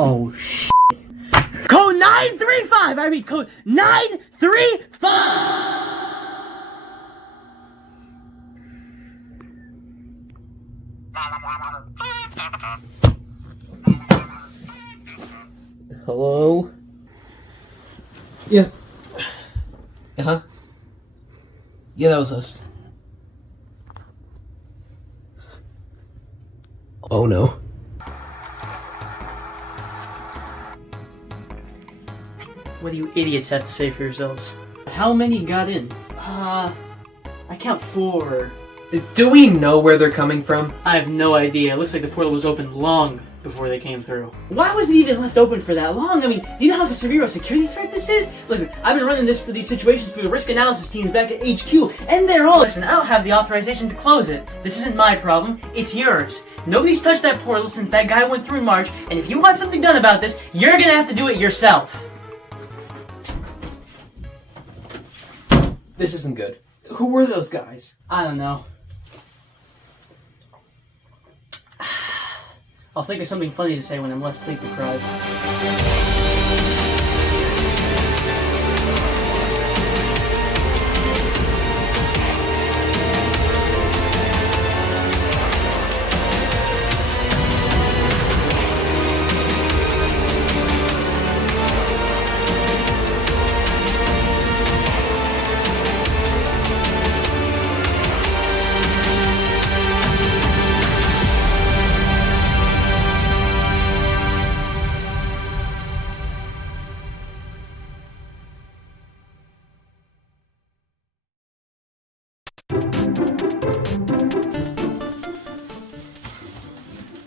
Oh, shit. Code 935! I mean, code 935! Hello? Yeah. Uh-huh. Yeah, that was us. Oh no. What do you idiots have to say for yourselves? How many got in? I count 4. Do we know where they're coming from? I have no idea. It looks like the portal was open long before they came through. Why was it even left open for that long? I mean, do you know how severe a security threat this is? Listen, I've been running these situations through the risk analysis teams back at HQ, and they're all— Listen, I don't have the authorization to close it. This isn't my problem, it's yours. Nobody's touched that portal since that guy went through in March, and if you want something done about this, you're gonna have to do it yourself. This isn't good. Who were those guys? I don't know. I'll think of something funny to say when I'm less sleep deprived.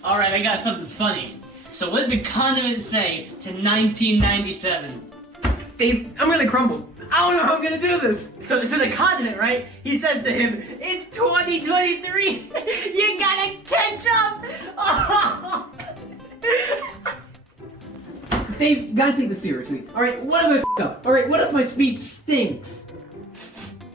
Alright, I got something funny. So what did the condiment say to 1997? Dave, I'm gonna crumble. I don't know how I'm gonna do this. So the condiment, right? He says to him, "It's 2023. You gotta catch up." Dave, gotta take this seriously. Alright, what if I f*** up? Alright, what if my speech stinks?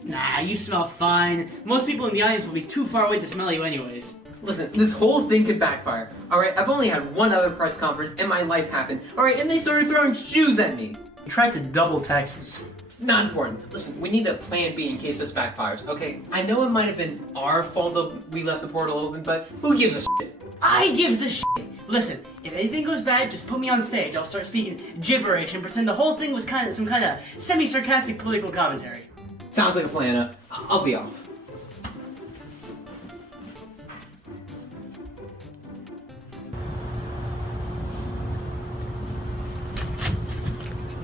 Nah, you smell fine. Most people in the audience will be too far away to smell you anyways. Listen, this whole thing could backfire. Alright, I've only had one other press conference and my life happened. Alright, and they started throwing shoes at me. You tried to double taxes. Not important. Listen, we need a plan B in case this backfires, okay? I know it might have been our fault that we left the portal open, but who gives a shit? I gives a shit. Listen, if anything goes bad, just put me on stage. I'll start speaking gibberish and pretend the whole thing was some kind of semi-sarcastic political commentary. Sounds like a plan. I'll be off.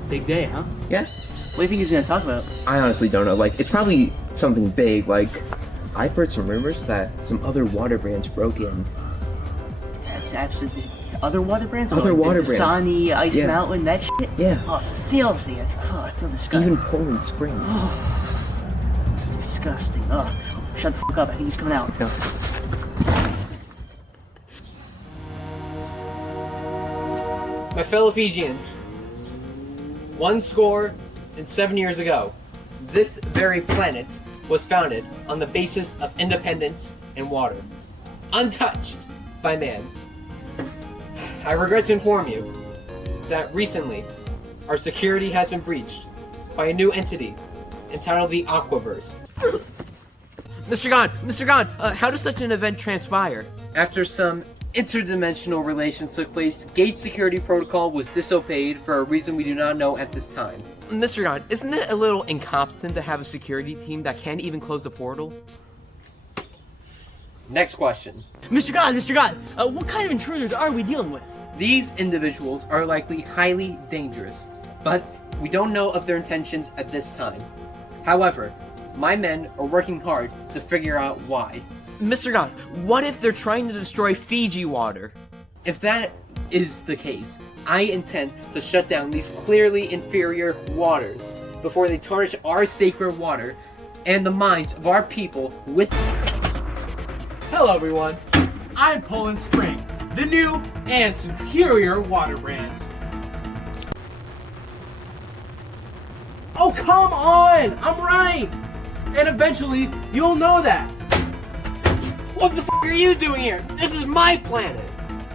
Big day, huh? Yeah. What do you think he's gonna talk about? I honestly don't know. Like, it's probably something big. Like, I've heard some rumors that some other water brands broke in. That's absolutely... Other water brands? Other water brands. Dasani, Ice Mountain, that shit? Yeah. Oh, filthy. I feel disgusting. Even Poland Spring. Oh, it's disgusting. Oh, shut the fuck up. I think he's coming out. No. My fellow Fijians, 107 years ago, this very planet was founded on the basis of independence and water, untouched by man. I regret to inform you that recently our security has been breached by a new entity entitled the Aquaverse. Mr. God, how does such an event transpire? After some interdimensional relations took place, Gate Security Protocol was disobeyed for a reason we do not know at this time. Mr. God, isn't it a little incompetent to have a security team that can't even close the portal? Next question. Mr. God, what kind of intruders are we dealing with? These individuals are likely highly dangerous, but we don't know of their intentions at this time. However, my men are working hard to figure out why. Mr. God, what if they're trying to destroy Fiji water? If that is the case, I intend to shut down these clearly inferior waters before they tarnish our sacred water and the minds of our people with... Hello everyone, I'm Poland Spring, the new and superior water brand. Oh come on, I'm right! And eventually, you'll know that. What the f*** are you doing here? This is my planet!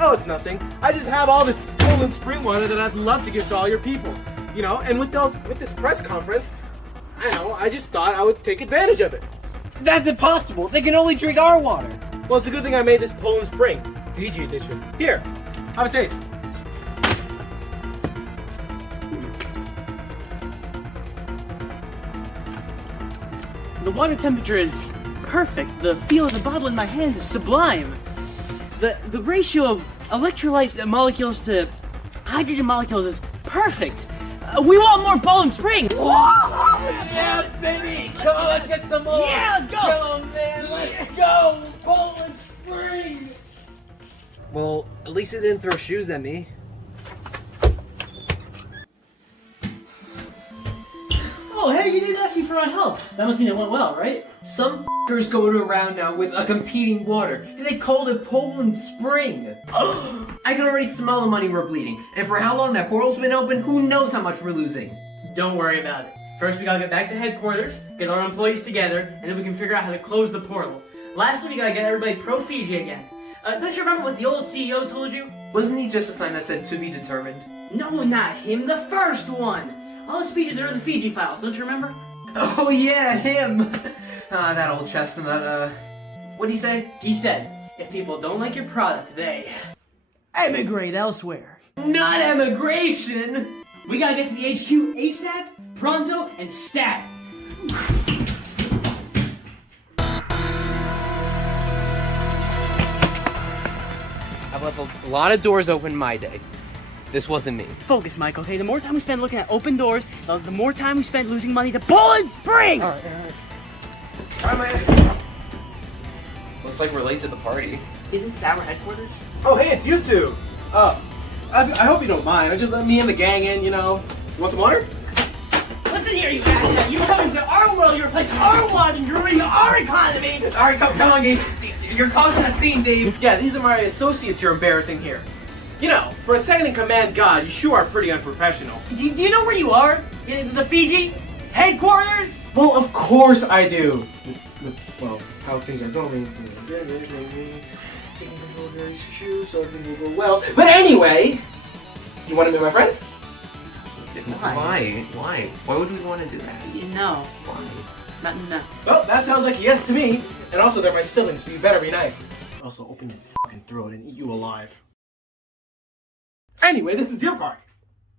Oh, it's nothing. I just have all this Poland spring water that I'd love to give to all your people. You know, and with this press conference, I just thought I would take advantage of it. That's impossible. They can only drink our water. Well, it's a good thing I made this Poland Spring, Fiji edition. Here, have a taste. The water temperature is perfect. The feel of the bottle in my hands is sublime. The ratio of electrolyte molecules to hydrogen molecules is perfect. We want more Poland Spring. Yeah, baby. Come on, let's get some more. Yeah, let's go. Come on, man. Let's go. Poland Spring. Well, at least it didn't throw shoes at me. Oh, hey, you didn't ask me for my help. That must mean it went well, right? Some f***ers go around now with a competing water, and they called it Poland Spring. I can already smell the money we're bleeding, and for how long that portal's been open, who knows how much we're losing. Don't worry about it. First, we gotta get back to headquarters, get our employees together, and then we can figure out how to close the portal. Lastly, we gotta get everybody pro-Fiji again. Don't you remember what the old CEO told you? Wasn't he just a sign that said to be determined? No, not him, the first one! All the speeches are in the Fiji files, don't you remember? Oh yeah, him! That old chestnut, what'd he say? He said, if people don't like your product, they emigrate elsewhere. Not emigration! We gotta get to the HQ ASAP, pronto, and stat. I've left a lot of doors open my day. This wasn't me. Focus, Mike, okay? The more time we spend looking at open doors, the more time we spend losing money to Poland Spring! Alright. Alright, man. Looks like we're late to the party. Isn't this our headquarters? Oh, hey, it's you two. I hope you don't mind. Just let me and the gang in, you know. You want some water? Listen here, you asshole! You come into our world, you're replacing our water, and you're ruining our economy! Alright, come on, Gabe. You're causing a scene, Dave. Yeah, these are my associates you're embarrassing here. You know, for a second-in-command god, you sure are pretty unprofessional. Do you know where you are? In the Fiji headquarters? Well, of course I do. Well, how things are going. Taking control very secure, so everything will go well. But anyway, you want to meet my friends? Why? Why would we want to do that? No. Why? No. Well, that sounds like a yes to me. And also, they're my siblings, so you better be nice. Also, open your fucking throat and eat you alive. Anyway, this is Deer Park.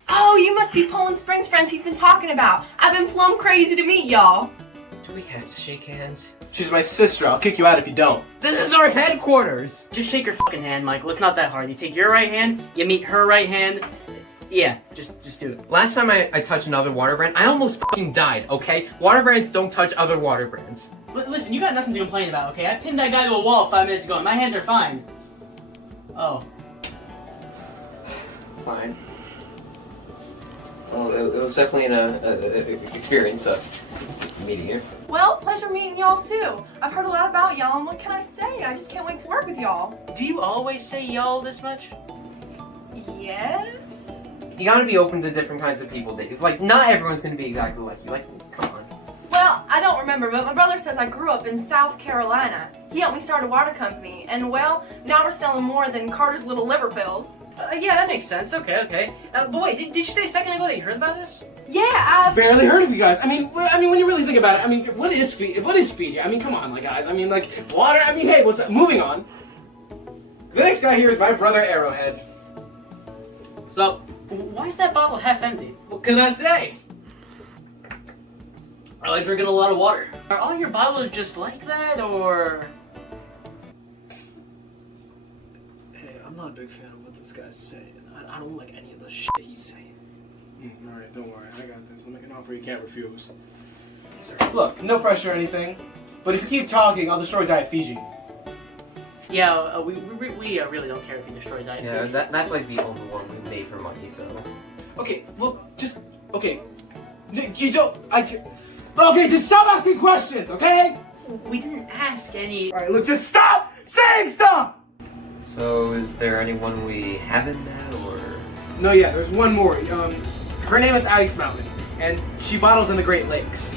Oh, you must be Poland Springs friends he's been talking about. I've been plumb crazy to meet y'all. Do we have to shake hands? She's my sister. I'll kick you out if you don't. This is our headquarters. Just shake your fucking hand, Michael. It's not that hard. You take your right hand, you meet her right hand. Yeah, just do it. Last time I touched another water brand, I almost fucking died, okay? Water brands don't touch other water brands. Listen, you got nothing to complain about, okay? I pinned that guy to a wall 5 minutes ago and my hands are fine. Oh. Fine. Well, it was definitely an experience meeting you. Well, pleasure meeting y'all too. I've heard a lot about y'all, and what can I say? I just can't wait to work with y'all. Do you always say y'all this much? Yes? You gotta be open to different kinds of people, Dave. Like, not everyone's gonna be exactly like you. Like, come on. Well, I don't remember, but my brother says I grew up in South Carolina. He helped me start a water company, and well, now we're selling more than Carter's little liver pills. Yeah, that makes sense. Okay. But wait, did you say a second ago that you heard about this? Yeah, I've... Barely heard of you guys. I mean, when you really think about it, I mean, what is Fiji? I mean, come on, like, guys. I mean, like, water. I mean, hey, what's that? Moving on. The next guy here is my brother Arrowhead. So, why is that bottle half empty? What can I say? I like drinking a lot of water. Are all your bottles just like that, or...? Hey, I'm not a big fan of what this guy's saying. I don't like any of the shit he's saying. Alright, don't worry. I got this. I'll make an offer you can't refuse. Look, no pressure or anything. But if you keep talking, I'll destroy Diet Fiji. Yeah, we really don't care if you destroy Diet Yeah, Fiji. that's like the only one we made for money, so. Okay, well, okay. You don't, okay, just stop asking questions, okay? We didn't ask any... Alright, look, just stop saying stuff! So, is there anyone we haven't met, or? No, yeah, there's one more. Her name is Ice Mountain, and she bottles in the Great Lakes.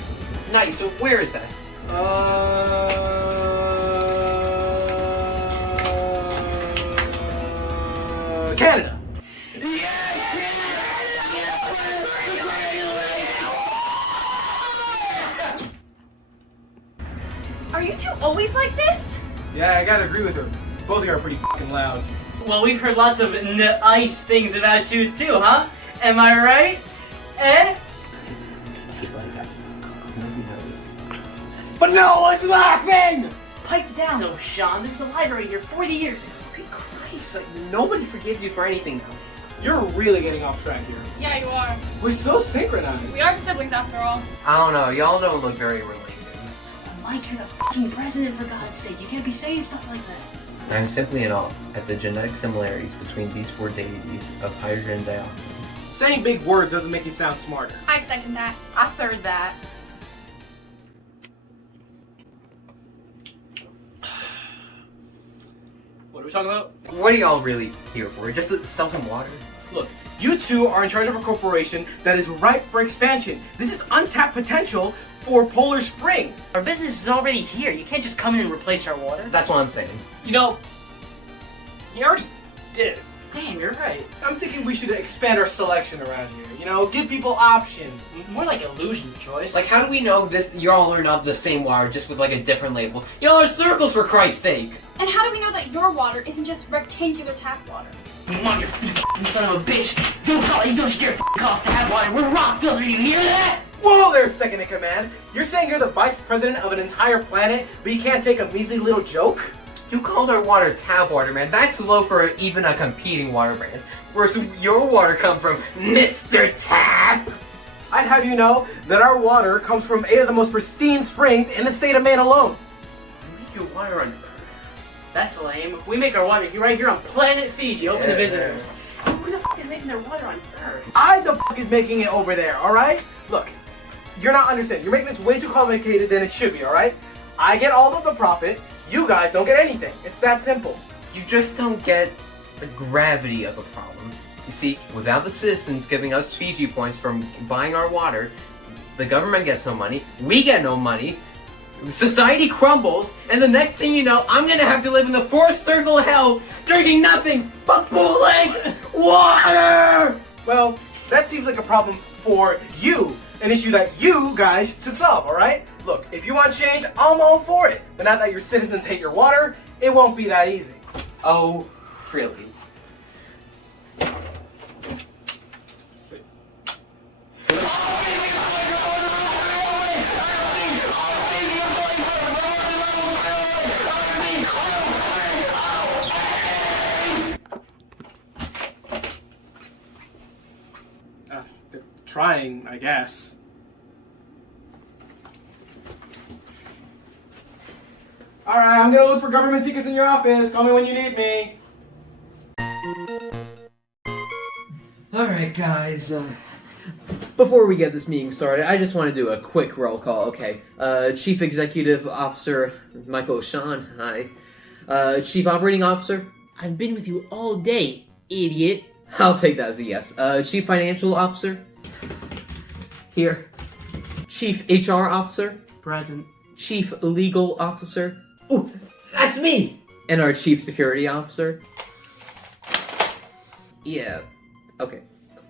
Nice, so where is that? Canada. Yeah! Yeah, I gotta agree with her. Both of you are pretty fucking loud. Well, we've heard lots of nice things about you too, huh? Am I right? Eh? But no one's laughing! Pipe down, O'Shawn. There's a library here 40 years ago. Good Christ, like, nobody forgives you for anything else. You're really getting off track here. Yeah, you are. We're so synchronized. We are siblings after all. I don't know, y'all don't look very related. Mike, you're the fucking president, for God's sake. You can't be saying stuff like that. I'm simply in awe at the genetic similarities between these four deities of hydrogen dioxide. Saying big words doesn't make you sound smarter. I second that. I third that. What are we talking about? What are y'all really here for? Just to sell some water? Look, you two are in charge of a corporation that is ripe for expansion. This is untapped potential for Polar Spring. Our business is already here. You can't just come in and replace our water. That's what I'm saying. You know, you already did. Damn, you're right. I'm thinking we should expand our selection around here. You know, give people options. More like illusion choice. Like, how do we know this? Y'all are not the same water, just with like a different label. Y'all are circles, for Christ's sake. And how do we know that your water isn't just rectangular tap water? Mom, you f***ing son of a bitch. You don't scare cost to have water. We're rock filter. You hear that? Whoa there, second in command. You're saying you're the vice president of an entire planet, but you can't take a measly little joke? You called our water tap water, man. That's low for even a competing water brand. Where's your water come from, Mr. Tap? I'd have you know that our water comes from 8 of the most pristine springs in the state of Maine alone. You make your water on Earth. That's lame. We make our water right here on Planet Fiji, open to visitors. Who the fuck is making their water on Earth? I the fuck is making it over there, alright? Look, you're not understanding. You're making this way too complicated than it should be, alright? I get all of the profit, you guys don't get anything. It's that simple. You just don't get the gravity of the problem. You see, without the citizens giving us Fiji points from buying our water, the government gets no money, we get no money, society crumbles, and the next thing you know, I'm gonna have to live in the fourth circle of hell, drinking nothing but bootleg water! Well, that seems like a problem for you. An issue that you guys should solve, alright? Look, if you want change, I'm all for it. But now that your citizens hate your water, it won't be that easy. Oh, really? They're trying, I guess. Alright, I'm gonna look for government secrets in your office. Call me when you need me. Alright guys, before we get this meeting started, I just want to do a quick roll call, okay? Chief Executive Officer Michael O'Shawn, hi. Chief Operating Officer? I've been with you all day, idiot. I'll take that as a yes. Chief Financial Officer? Here. Chief HR Officer? Present. Chief Legal Officer? Ooh, that's me! And our Chief Security Officer? Yeah, okay.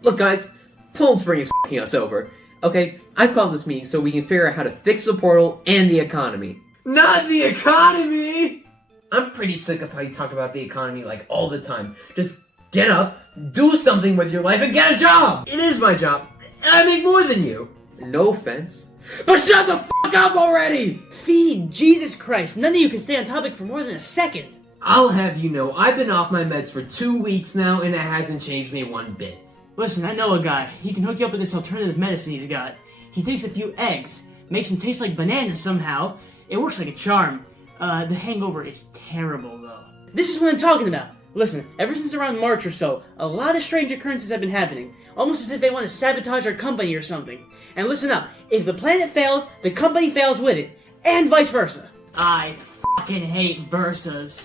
Look guys, Poland Spring is f***ing us over. Okay, I've called this meeting so we can figure out how to fix the portal and the economy. Not the economy! I'm pretty sick of how you talk about the economy like all the time. Just get up, do something with your life, and get a job! It is my job, and I make more than you. No offense. But shut the f*** up already! Feed, Jesus Christ, none of you can stay on topic for more than a second. I'll have you know, I've been off my meds for 2 weeks now, and it hasn't changed me one bit. Listen, I know a guy. He can hook you up with this alternative medicine he's got. He takes a few eggs, makes them taste like bananas somehow. It works like a charm. The hangover is terrible, though. This is what I'm talking about. Listen, ever since around March or so, a lot of strange occurrences have been happening. Almost as if they want to sabotage our company or something. And listen up, if the planet fails, the company fails with it. And vice versa. I fucking hate versas.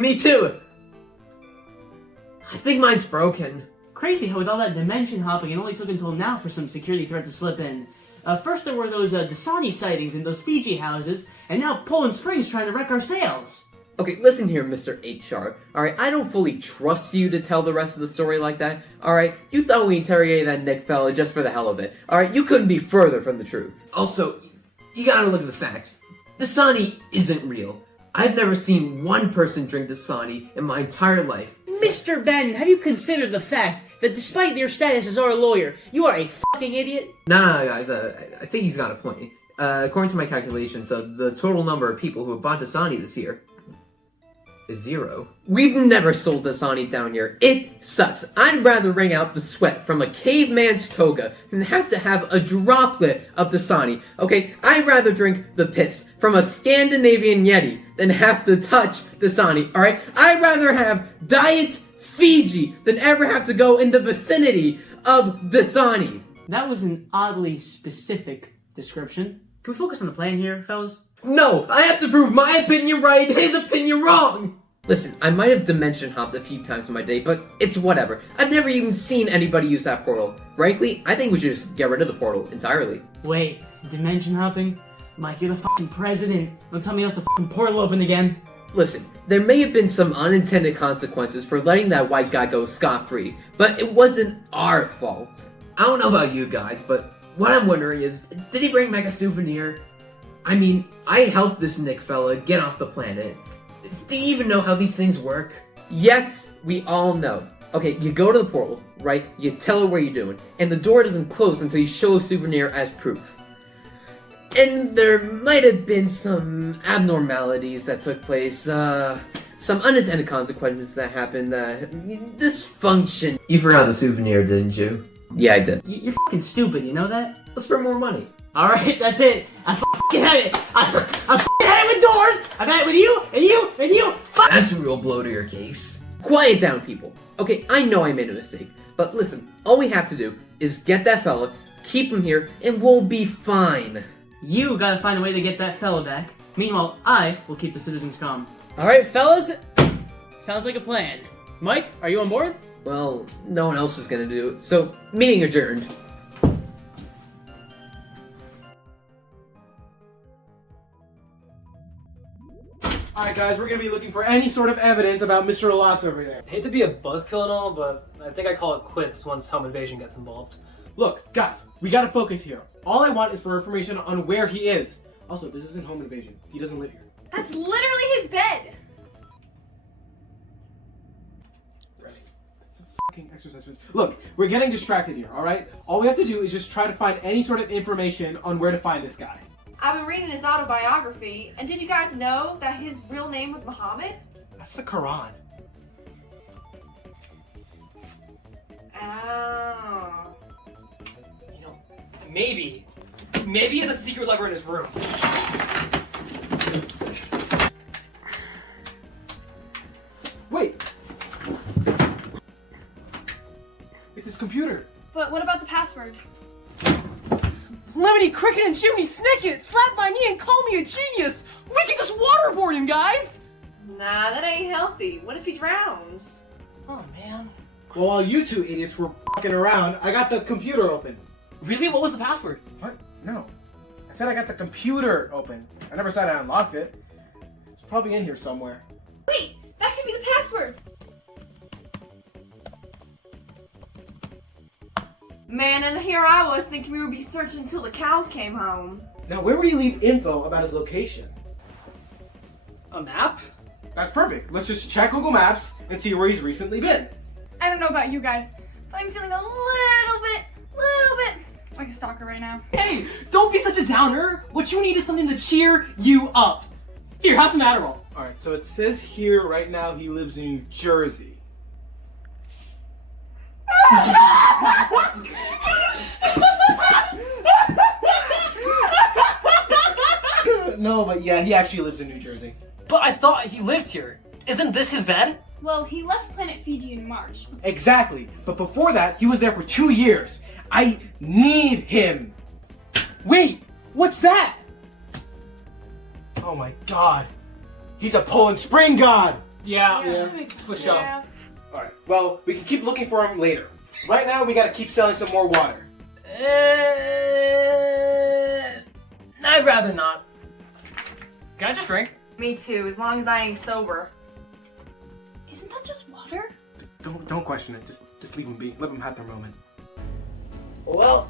Me too. I think mine's broken. Crazy how with all that dimension hopping, it only took until now for some security threat to slip in. First there were those Dasani sightings in those Fiji houses, and now Poland Spring's trying to wreck our sales. Okay, listen here, Mr. HR. Alright, I don't fully trust you to tell the rest of the story like that. Alright, you thought we interrogated that Nikk fella just for the hell of it. Alright, you couldn't be further from the truth. Also, you gotta look at the facts. Dasani isn't real. I've never seen one person drink Dasani in my entire life. Mr. Bannon, have you considered the fact that despite your status as our lawyer, you are a fucking idiot? Nah, guys, I think he's got a point. According to my calculations, the total number of people who have bought Dasani this year is 0. We've never sold Dasani down here. It sucks. I'd rather wring out the sweat from a caveman's toga than have to have a droplet of Dasani. Okay, I'd rather drink the piss from a Scandinavian Yeti than have to touch Dasani, alright? I'd rather have Diet Fiji than ever have to go in the vicinity of Dasani. That was an oddly specific description. Can we focus on the plan here, fellas? No, I have to prove my opinion right, his opinion wrong! Listen, I might have dimension hopped a few times in my day, but it's whatever. I've never even seen anybody use that portal. Frankly, I think we should just get rid of the portal entirely. Wait, dimension hopping? Mike, you're the fucking president. Don't tell me you left the fucking portal open again. Listen, there may have been some unintended consequences for letting that white guy go scot-free, but it wasn't our fault. I don't know about you guys, but what I'm wondering is, did he bring back a souvenir? I mean, I helped this Nikk fella get off the planet. Do you even know how these things work? Yes, we all know. Okay, you go to the portal, right? You tell her what you're doing, and the door doesn't close until you show a souvenir as proof. And there might have been some abnormalities that took place, some unintended consequences that happened, dysfunction. You forgot the souvenir, didn't you? Yeah, I did. You're fucking stupid, you know that? Let's bring more money. Alright, that's it. I fucking had it. I fucking had it with doors. I've had it with you, and you, and you. Fuck. That's a real blow to your case. Quiet down, people. Okay, I know I made a mistake, but listen, all we have to do is get that fella, keep him here, and we'll be fine. You gotta find a way to get that fella back. Meanwhile, I will keep the citizens calm. Alright, fellas. Sounds like a plan. Mike, are you on board? Well, no one else is gonna do it, so meeting adjourned. Alright guys, we're gonna be looking for any sort of evidence about Mr. Lotz over there. I hate to be a buzzkill and all, but I think I call it quits once home invasion gets involved. Look, guys, we gotta focus here. All I want is for information on where he is. Also, this isn't home invasion. He doesn't live here. That's literally his bed. Ready. That's a fucking exercise. Look, we're getting distracted here, alright? All we have to do is just try to find any sort of information on where to find this guy. I've been reading his autobiography, and did you guys know that his real name was Muhammad? That's the Quran. Oh. You know, maybe he has a secret lever in his room. Wait. It's his computer. But what about the password? Lemony Cricket and Jiminy Snicket slapped my knee and called me a genius! We can just waterboard him, guys! Nah, that ain't healthy. What if he drowns? Oh, man. Well, while you two idiots were fucking around, I got the computer open. Really? What was the password? What? No. I said I got the computer open. I never said I unlocked it. It's probably in here somewhere. Wait, that could be the password. Man, and here I was thinking we would be searching until the cows came home. Now, where would he leave info about his location? A map? That's perfect. Let's just check Google Maps and see where he's recently been. I don't know about you guys, but I'm feeling a little bit like a stalker right now. Hey, don't be such a downer! What you need is something to cheer you up. Here, have some Adderall. Alright, so it says here right now he lives in New Jersey. No, but yeah, he actually lives in New Jersey. But I thought he lived here. Isn't this his bed? Well, he left Planet Fiji in March. Exactly, but before that, he was there for 2 years. I need him. Wait, what's that? Oh my god. He's a Poland Spring god! Yeah. For sure. Yeah. Alright, well, we can keep looking for him later. Right now, we gotta keep selling some more water. I'd rather not. Can I just drink? Me too, as long as I ain't sober. Isn't that just water? Don't question it. Just leave them be. Let them have their moment. Well,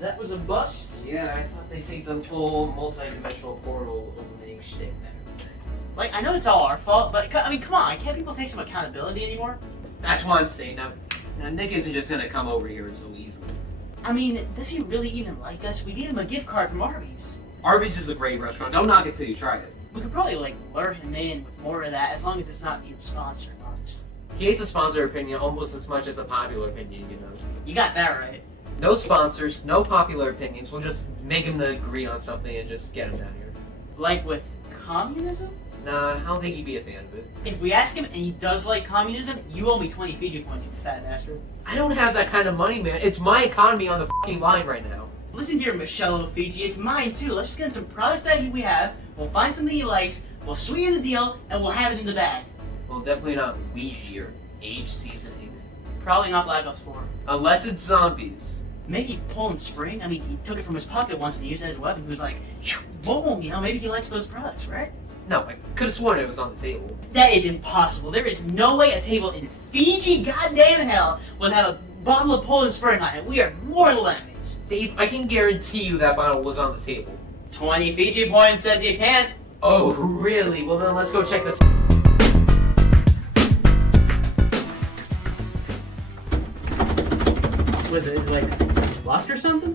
that was a bust. Yeah, I thought they'd take the whole multi-dimensional portal opening shit and everything. Like, I know it's all our fault, but I mean, come on, can't people take some accountability anymore? That's what I'm saying. Now Nikk isn't just gonna come over here so easily. I mean, does he really even like us? We gave him a gift card from Arby's. Arby's is a great restaurant. Don't knock it till you try it. We could probably, like, lure him in with more of that, as long as it's not being sponsored, honestly. He hates the sponsor opinion almost as much as a popular opinion, you know. You got that right. No sponsors, no popular opinions. We'll just make him to agree on something and just get him down here. Like with communism? Nah, I don't think he'd be a fan of it. If we ask him and he does like communism, you owe me 20 Fiji points, you fat bastard. I don't have that kind of money, man. It's my economy on the fucking line right now. Listen here, Michelle Fiji, it's mine too. Let's just get some products that we have, we'll find something he likes, we'll sweeten the deal, and we'll have it in the bag. Well, definitely not Ouija or age seasoning. Probably not Black Ops 4. Unless it's zombies. Maybe Poland Spring? I mean, he took it from his pocket once and used it as a weapon. He was like, boom, you know, maybe he likes those products, right? No, I could have sworn it was on the table. That is impossible. There is no way a table in Fiji goddamn hell would have a bottle of Poland Spring on it. We are mortal enemies. Dave, I can guarantee you that bottle was on the table. 20 Fiji points says you can't. Oh, really? Well, then let's go check the... Was it like locked or something?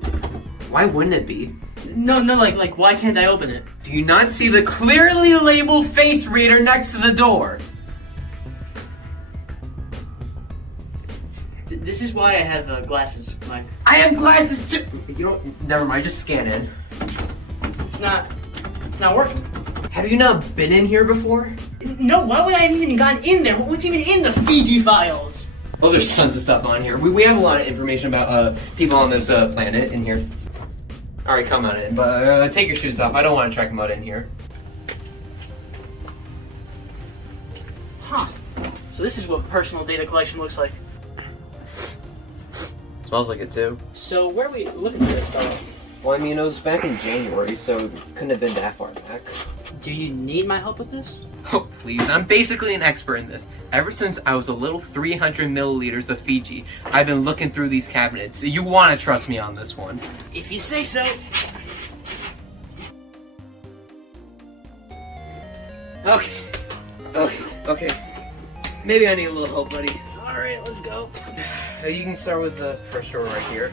Why wouldn't it be? No, like why can't I open it? Do you not see the clearly labeled face reader next to the door? This is why I have glasses, Mike. I have glasses too! You know, never mind, just scan in. It's not working. Have you not been in here before? No, why would I have even gone in there? What's even in the Fiji files? Oh, there's tons of stuff on here. We have a lot of information about people on this planet in here. Alright, come on in, but take your shoes off. I don't want to check them out in here. Huh. So this is what personal data collection looks like. Smells like it too. So where are we looking for this fellow? Well, I mean, it was back in January, so it couldn't have been that far back. Do you need my help with this? Oh, please. I'm basically an expert in this. Ever since I was a little 300 milliliters of Fiji, I've been looking through these cabinets. You want to trust me on this one. If you say so. Okay. Maybe I need a little help, buddy. Alright, let's go. You can start with the first drawer right here.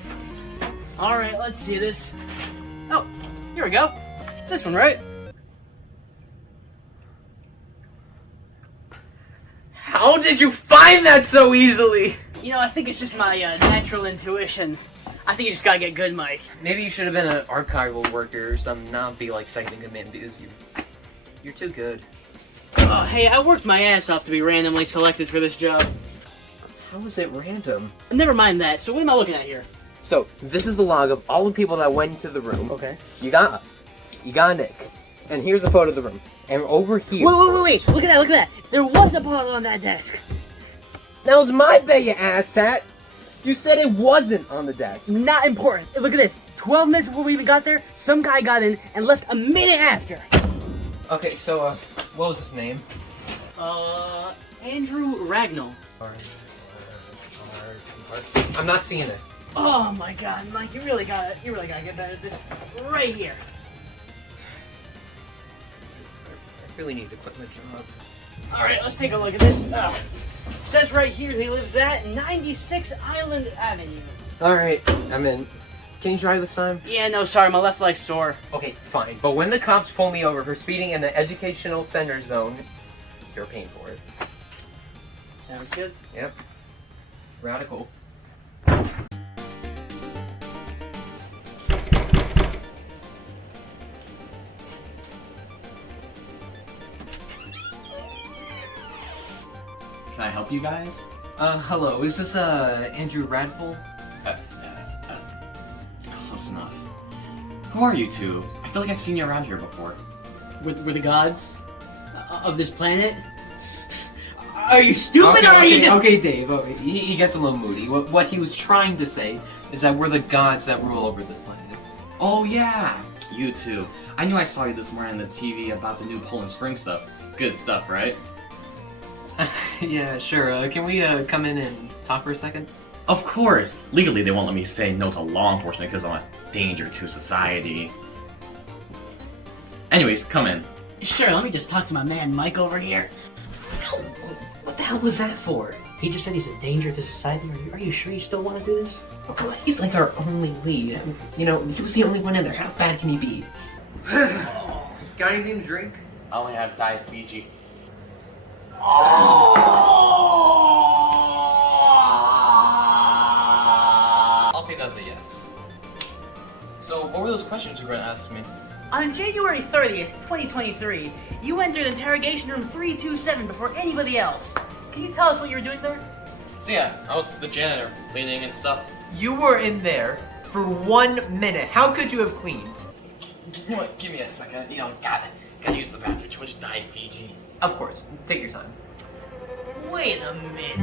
Alright, let's see this. Oh, here we go. It's this one, right? How did you find that so easily? You know, I think it's just my natural intuition. I think you just gotta get good, Mike. Maybe you should have been an archival worker or something, not be like second in command because you're too good. Oh, hey, I worked my ass off to be randomly selected for this job. How is it random? Never mind that. So what am I looking at here? So, this is the log of all the people that went into the room. Okay. You got us. You got Nikk. And here's a photo of the room. And over here... Wait. Look at that. There was a bottle on that desk. That was my bag, you asshat. You said it wasn't on the desk. Not important. Look at this. 12 minutes before we even got there, some guy got in and left a minute after. Okay, so, what was his name? Adrian Magnum. I'm not seeing it. Oh my god, Mike, you really gotta get better at this right here. I really need to quit my job. Alright, let's take a look at this. Says right here he lives at 96 Island Avenue. Alright, I'm in. Can you try this time? Yeah, no, sorry, my left leg's sore. Okay, fine. But when the cops pull me over for speeding in the educational center zone, you're paying for it. Sounds good. Yep. Radical. Can I help you guys? Hello. Is this, Andrew Radbull? Close enough. Who are you two? I feel like I've seen you around here before. We're the gods of this planet? Are you stupid or are you just... Okay, Dave, okay. He gets a little moody. What he was trying to say is that we're the gods that rule over this planet. Oh yeah! You two. I knew I saw you this morning on the TV about the new Poland Spring stuff. Good stuff, right? Yeah, sure. Can we, come in and talk for a second? Of course! Legally, they won't let me say no to law enforcement because I'm a danger to society. Anyways, come in. Sure, let me just talk to my man Mike over here. Ow, what the hell was that for? He just said he's a danger to society. Are you sure you still want to do this? Oh, come on, he's like our only lead. You know, he was the only one in there. How bad can he be? Got anything to drink? I only have Diet Fiji. I'll take that as a yes. So, what were those questions you were going to ask me? On January 30th, 2023, you entered interrogation room 327 before anybody else. Can you tell us what you were doing there? So yeah, I was the janitor, cleaning and stuff. You were in there for 1 minute. How could you have cleaned? Give me a second. You know, gotta use the bathroom. Too much Diet Fiji. Of course. Take your time. Wait a minute.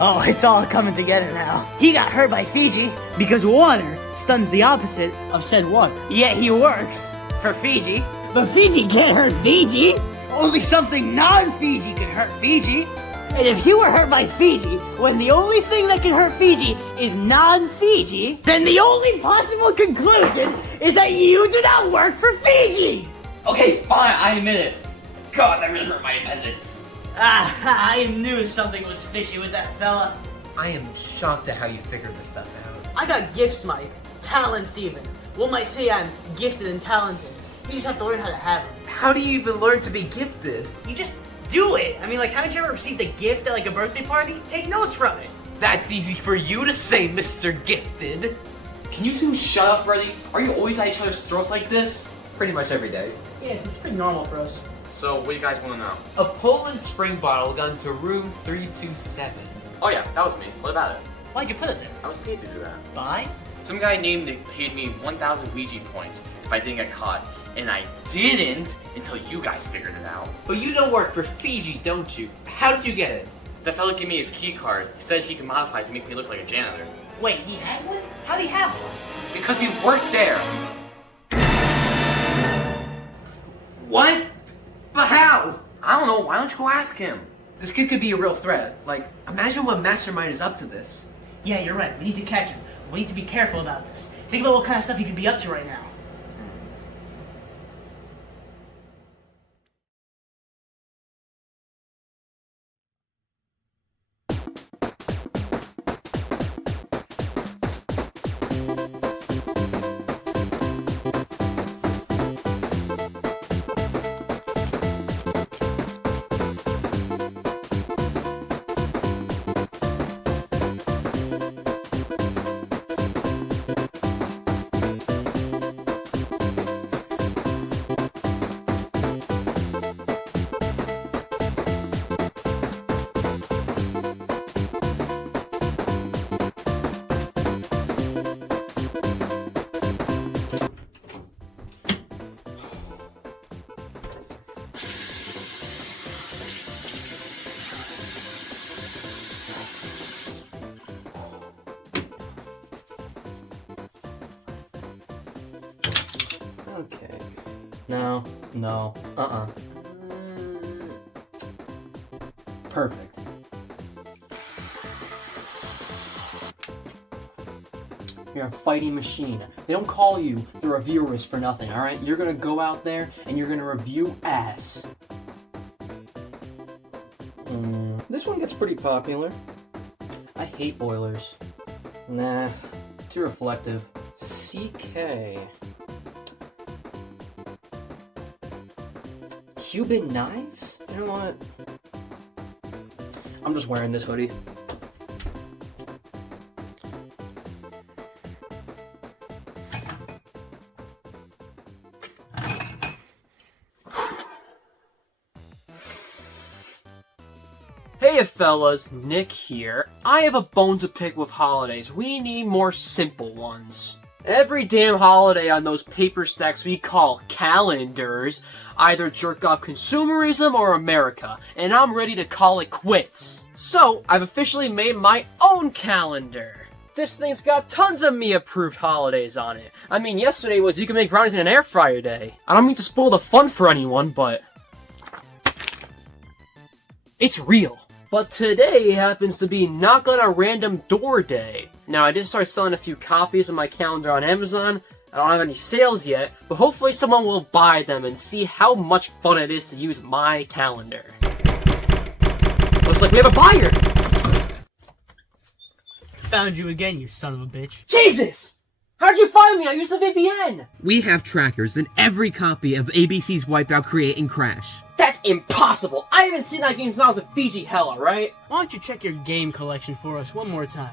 Oh, it's all coming together now. He got hurt by Fiji because water stuns the opposite of said water. Yet he works for Fiji, but Fiji can't hurt Fiji. Only something non-Fiji can hurt Fiji. And if you were hurt by Fiji, when the only thing that can hurt Fiji is non-Fiji, then the only possible conclusion is that you do not work for Fiji. Okay, fine, I admit it. God, that really hurt my appendix. I knew something was fishy with that fella. I am shocked at how you figured this stuff out. I got gifts, Mike. Talents, even. One might say I'm gifted and talented. You just have to learn how to have them. How do you even learn to be gifted? You just do it. I mean, like, haven't you ever received a gift at, like, a birthday party? Take notes from it. That's easy for you to say, Mr. Gifted. Can you two shut up, Freddy? Are you always at each other's throats like this? Pretty much every day. Yeah, it's pretty normal for us. So, what do you guys want to know? A Poland spring bottle got into room 327. Oh yeah, that was me. What about it? Why'd you put it there? I was paid to do that. Bye? Some guy named Nick paid me 1,000 Ouija points if I didn't get caught. And I didn't until you guys figured it out. But you don't work for Fiji, don't you? How did you get it? The fella gave me his key card. He said he could modify it to make me look like a janitor. Wait, he had one? How'd he have one? Because he worked there. What? But how? I don't know. Why don't you go ask him? This kid could be a real threat. Like, imagine what mastermind is up to this. Yeah, you're right. We need to catch him. We need to be careful about this. Think about what kind of stuff he could be up to right now. Okay. No. Perfect. You're a fighting machine. They don't call you the reviewers for nothing, alright? You're gonna go out there and you're gonna review ass. This one gets pretty popular. I hate boilers. Nah, too reflective. CK. Cuban knives? You know what? I'm just wearing this hoodie. Hey fellas, Nick here. I have a bone to pick with holidays. We need more simple ones. Every damn holiday on those paper stacks we call calendars either jerk off consumerism or America, and I'm ready to call it quits. So, I've officially made my own calendar. This thing's got tons of me-approved holidays on it. I mean, yesterday was you can make brownies in an air fryer day. I don't mean to spoil the fun for anyone, but it's real. But today happens to be knock on a random door day. Now, I did start selling a few copies of my calendar on Amazon. I don't have any sales yet, but hopefully someone will buy them and see how much fun it is to use my calendar. Looks like we have a buyer! Found you again, you son of a bitch. Jesus! How'd you find me? I used the VPN! We have trackers in every copy of ABC's Wipeout, Create, and Crash. That's impossible! I haven't seen that game since I was in Fiji, hell, alright? Why don't you check your game collection for us one more time?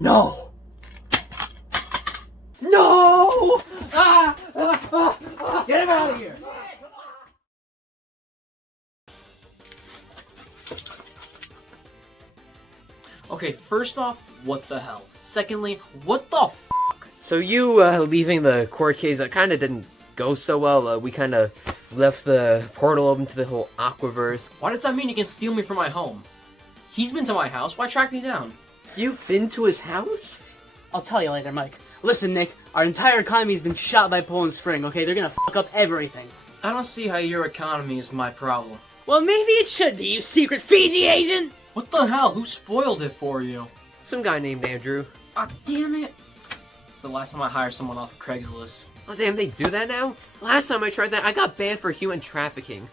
No! No! Get him out of here! Okay, first off, what the hell? Secondly, what the f***? So you leaving the court case, that kind of didn't go so well. We kind of left the portal open to the whole Aquaverse. Why does that mean he can steal me from my home? He's been to my house, why track me down? You've been to his house? I'll tell you later, Mike. Listen, Nick, our entire economy has been shot by Poland Spring, okay? They're gonna fuck up everything. I don't see how your economy is my problem. Well, maybe it should be, you secret Fiji agent! What the hell? Who spoiled it for you? Some guy named Andrew. Ah, damn it. It's the last time I hired someone off of Craigslist. Oh damn, they do that now? Last time I tried that, I got banned for human trafficking.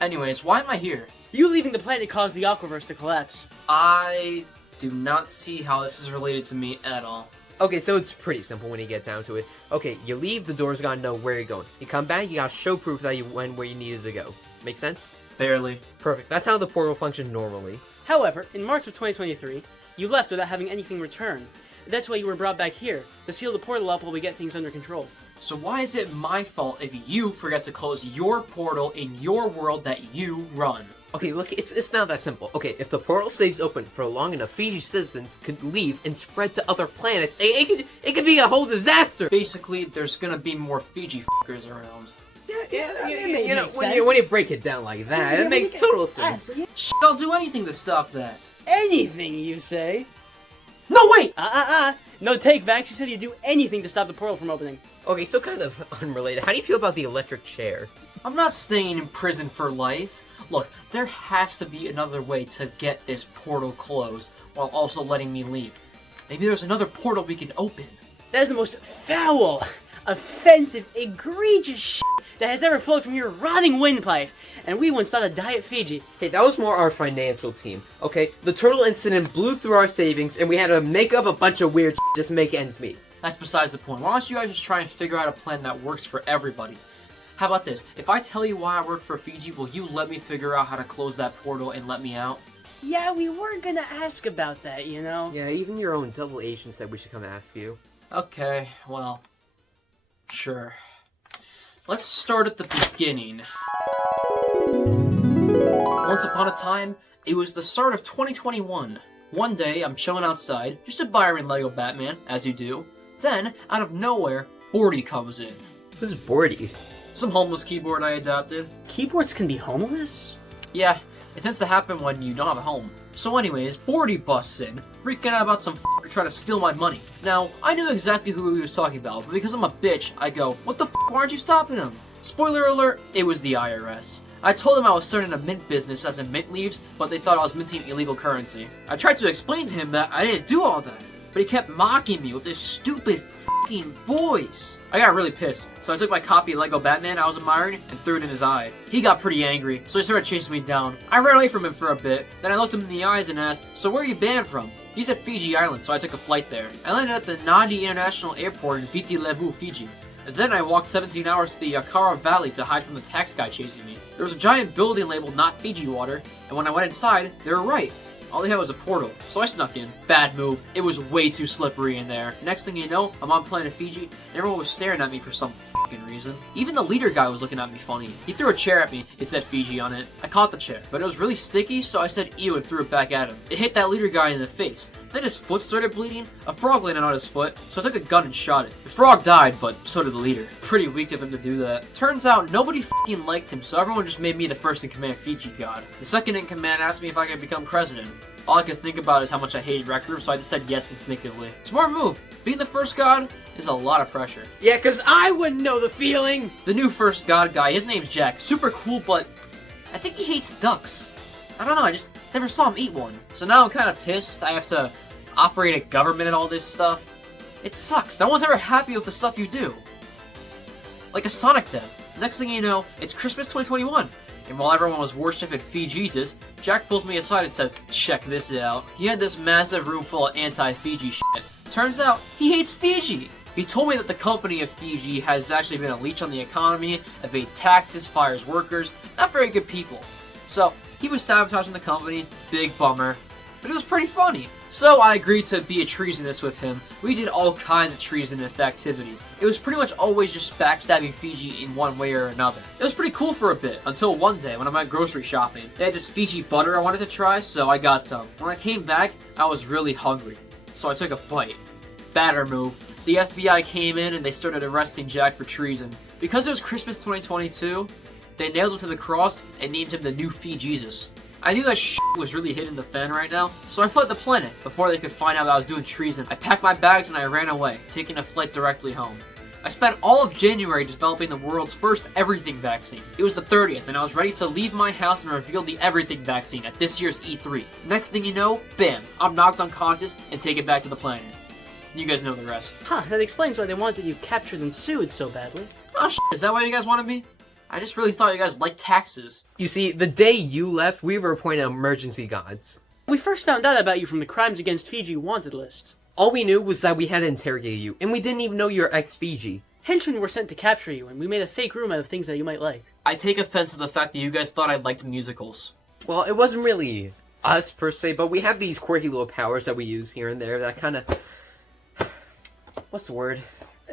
Anyways, why am I here? You leaving the planet caused the Aquaverse to collapse. I do not see how this is related to me at all. Okay, so it's pretty simple when you get down to it. Okay, you leave, the door's gotta know where you're going. You come back, you gotta show proof that you went where you needed to go. Make sense? Barely. Perfect. That's how the portal functions normally. However, in March of 2023, you left without having anything returned. That's why you were brought back here, to seal the portal up while we get things under control. So why is it my fault if you forget to close your portal in your world that you run? Okay, look, it's not that simple. Okay, if the portal stays open for long enough, Fiji citizens could leave and spread to other planets. It could be a whole disaster. Basically, there's gonna be more Fiji f***ers around. You know, when you break it down like that, it makes total sense. Shit, I'll do anything to stop that. Anything, you say? No, wait! No take back. She said you'd do anything to stop the portal from opening. Okay, so kind of unrelated. How do you feel about the electric chair? I'm not staying in prison for life. Look, there has to be another way to get this portal closed while also letting me leave. Maybe there's another portal we can open. That is the most foul, offensive, egregious shit that has ever flowed from your rotting windpipe. And we once thought of Diet Fiji. Hey, that was more our financial team, okay? The turtle incident blew through our savings, and we had to make up a bunch of weird shit just to make ends meet. That's besides the point. Why don't you guys just try and figure out a plan that works for everybody? How about this? If I tell you why I work for Fiji, will you let me figure out how to close that portal and let me out? Yeah, we were gonna ask about that, you know? Yeah, even your own double agent said we should come ask you. Okay, well, sure. Let's start at the beginning. Once upon a time, it was the start of 2021. One day, I'm chilling outside, just admiring Lego Batman, as you do. Then, out of nowhere, Bordy comes in. Who's Bordy? Some homeless keyboard I adopted. Keyboards can be homeless? Yeah, it tends to happen when you don't have a home. So anyways, Bordy busts in, freaking out about some f***er trying to steal my money. Now, I knew exactly who he was talking about, but because I'm a bitch, I go, what the f***, why aren't you stopping him? Spoiler alert, it was the IRS. I told them I was starting a mint business as in mint leaves, but they thought I was minting illegal currency. I tried to explain to him that I didn't do all that, but he kept mocking me with this stupid f***ing voice. I got really pissed, so I took my copy of Lego Batman I was admiring and threw it in his eye. He got pretty angry, so he started chasing me down. I ran away from him for a bit, then I looked him in the eyes and asked, so where are you banned from? He said Fiji Island, so I took a flight there. I landed at the Nadi International Airport in Viti Levu, Fiji. And then I walked 17 hours to the Yakara Valley to hide from the tax guy chasing me. There was a giant building labeled not Fiji water, and when I went inside, they were right. All they had was a portal, so I snuck in. Bad move. It was way too slippery in there. Next thing you know, I'm on Planet Fiji, and everyone was staring at me for some fucking reason. Even the leader guy was looking at me funny. He threw a chair at me. It said Fiji on it. I caught the chair, but it was really sticky, so I said ew and threw it back at him. It hit that leader guy in the face. Then his foot started bleeding. A frog landed on his foot, so I took a gun and shot it. The frog died, but so did the leader. Pretty weak of him to do that. Turns out nobody fucking liked him, so everyone just made me the first in command Fiji God. The second in command asked me if I could become president. All I could think about is how much I hated Rec Room, so I just said yes instinctively. Smart move. Being the first god is a lot of pressure. Yeah, cause I wouldn't know the feeling! The new first god guy, his name's Jack. Super cool, but I think he hates ducks. I don't know, I just never saw him eat one. So now I'm kind of pissed. I have to operate a government and all this stuff. It sucks. No one's ever happy with the stuff you do. Like a Sonic dev. Next thing you know, it's Christmas 2021. And while everyone was worshipping Fiji Jesus, Jack pulls me aside and says, check this out. He had this massive room full of anti-Fiji shit. Turns out, he hates Fiji! He told me that the company of Fiji has actually been a leech on the economy, evades taxes, fires workers, not very good people. So, he was sabotaging the company, big bummer, but it was pretty funny. So I agreed to be a treasonist with him. We did all kinds of treasonous activities. It was pretty much always just backstabbing Fiji in one way or another. It was pretty cool for a bit, until one day when I went grocery shopping. They had this Fiji butter I wanted to try, so I got some. When I came back, I was really hungry, so I took a bite. Batter move. The FBI came in and they started arresting Jack for treason. Because it was Christmas 2022, they nailed him to the cross and named him the new Fiji Jesus. I knew that shit was really hitting the fan right now, so I fled the planet before they could find out that I was doing treason. I packed my bags and I ran away, taking a flight directly home. I spent all of January developing the world's first everything vaccine. It was the 30th, and I was ready to leave my house and reveal the everything vaccine at this year's E3. Next thing you know, bam, I'm knocked unconscious and taken back to the planet. You guys know the rest. Huh, that explains why they wanted you captured and sued so badly. Oh shit, is that why you guys wanted me? I just really thought you guys liked taxes. You see, the day you left, we were appointed emergency gods. We first found out about you from the Crimes Against Fiji wanted list. All we knew was that we had interrogated you, and we didn't even know you were ex-Fiji. Henchmen were sent to capture you, and we made a fake room out of things that you might like. I take offense to the fact that you guys thought I liked musicals. Well, it wasn't really us, per se, but we have these quirky little powers that we use here and there that kind of... What's the word?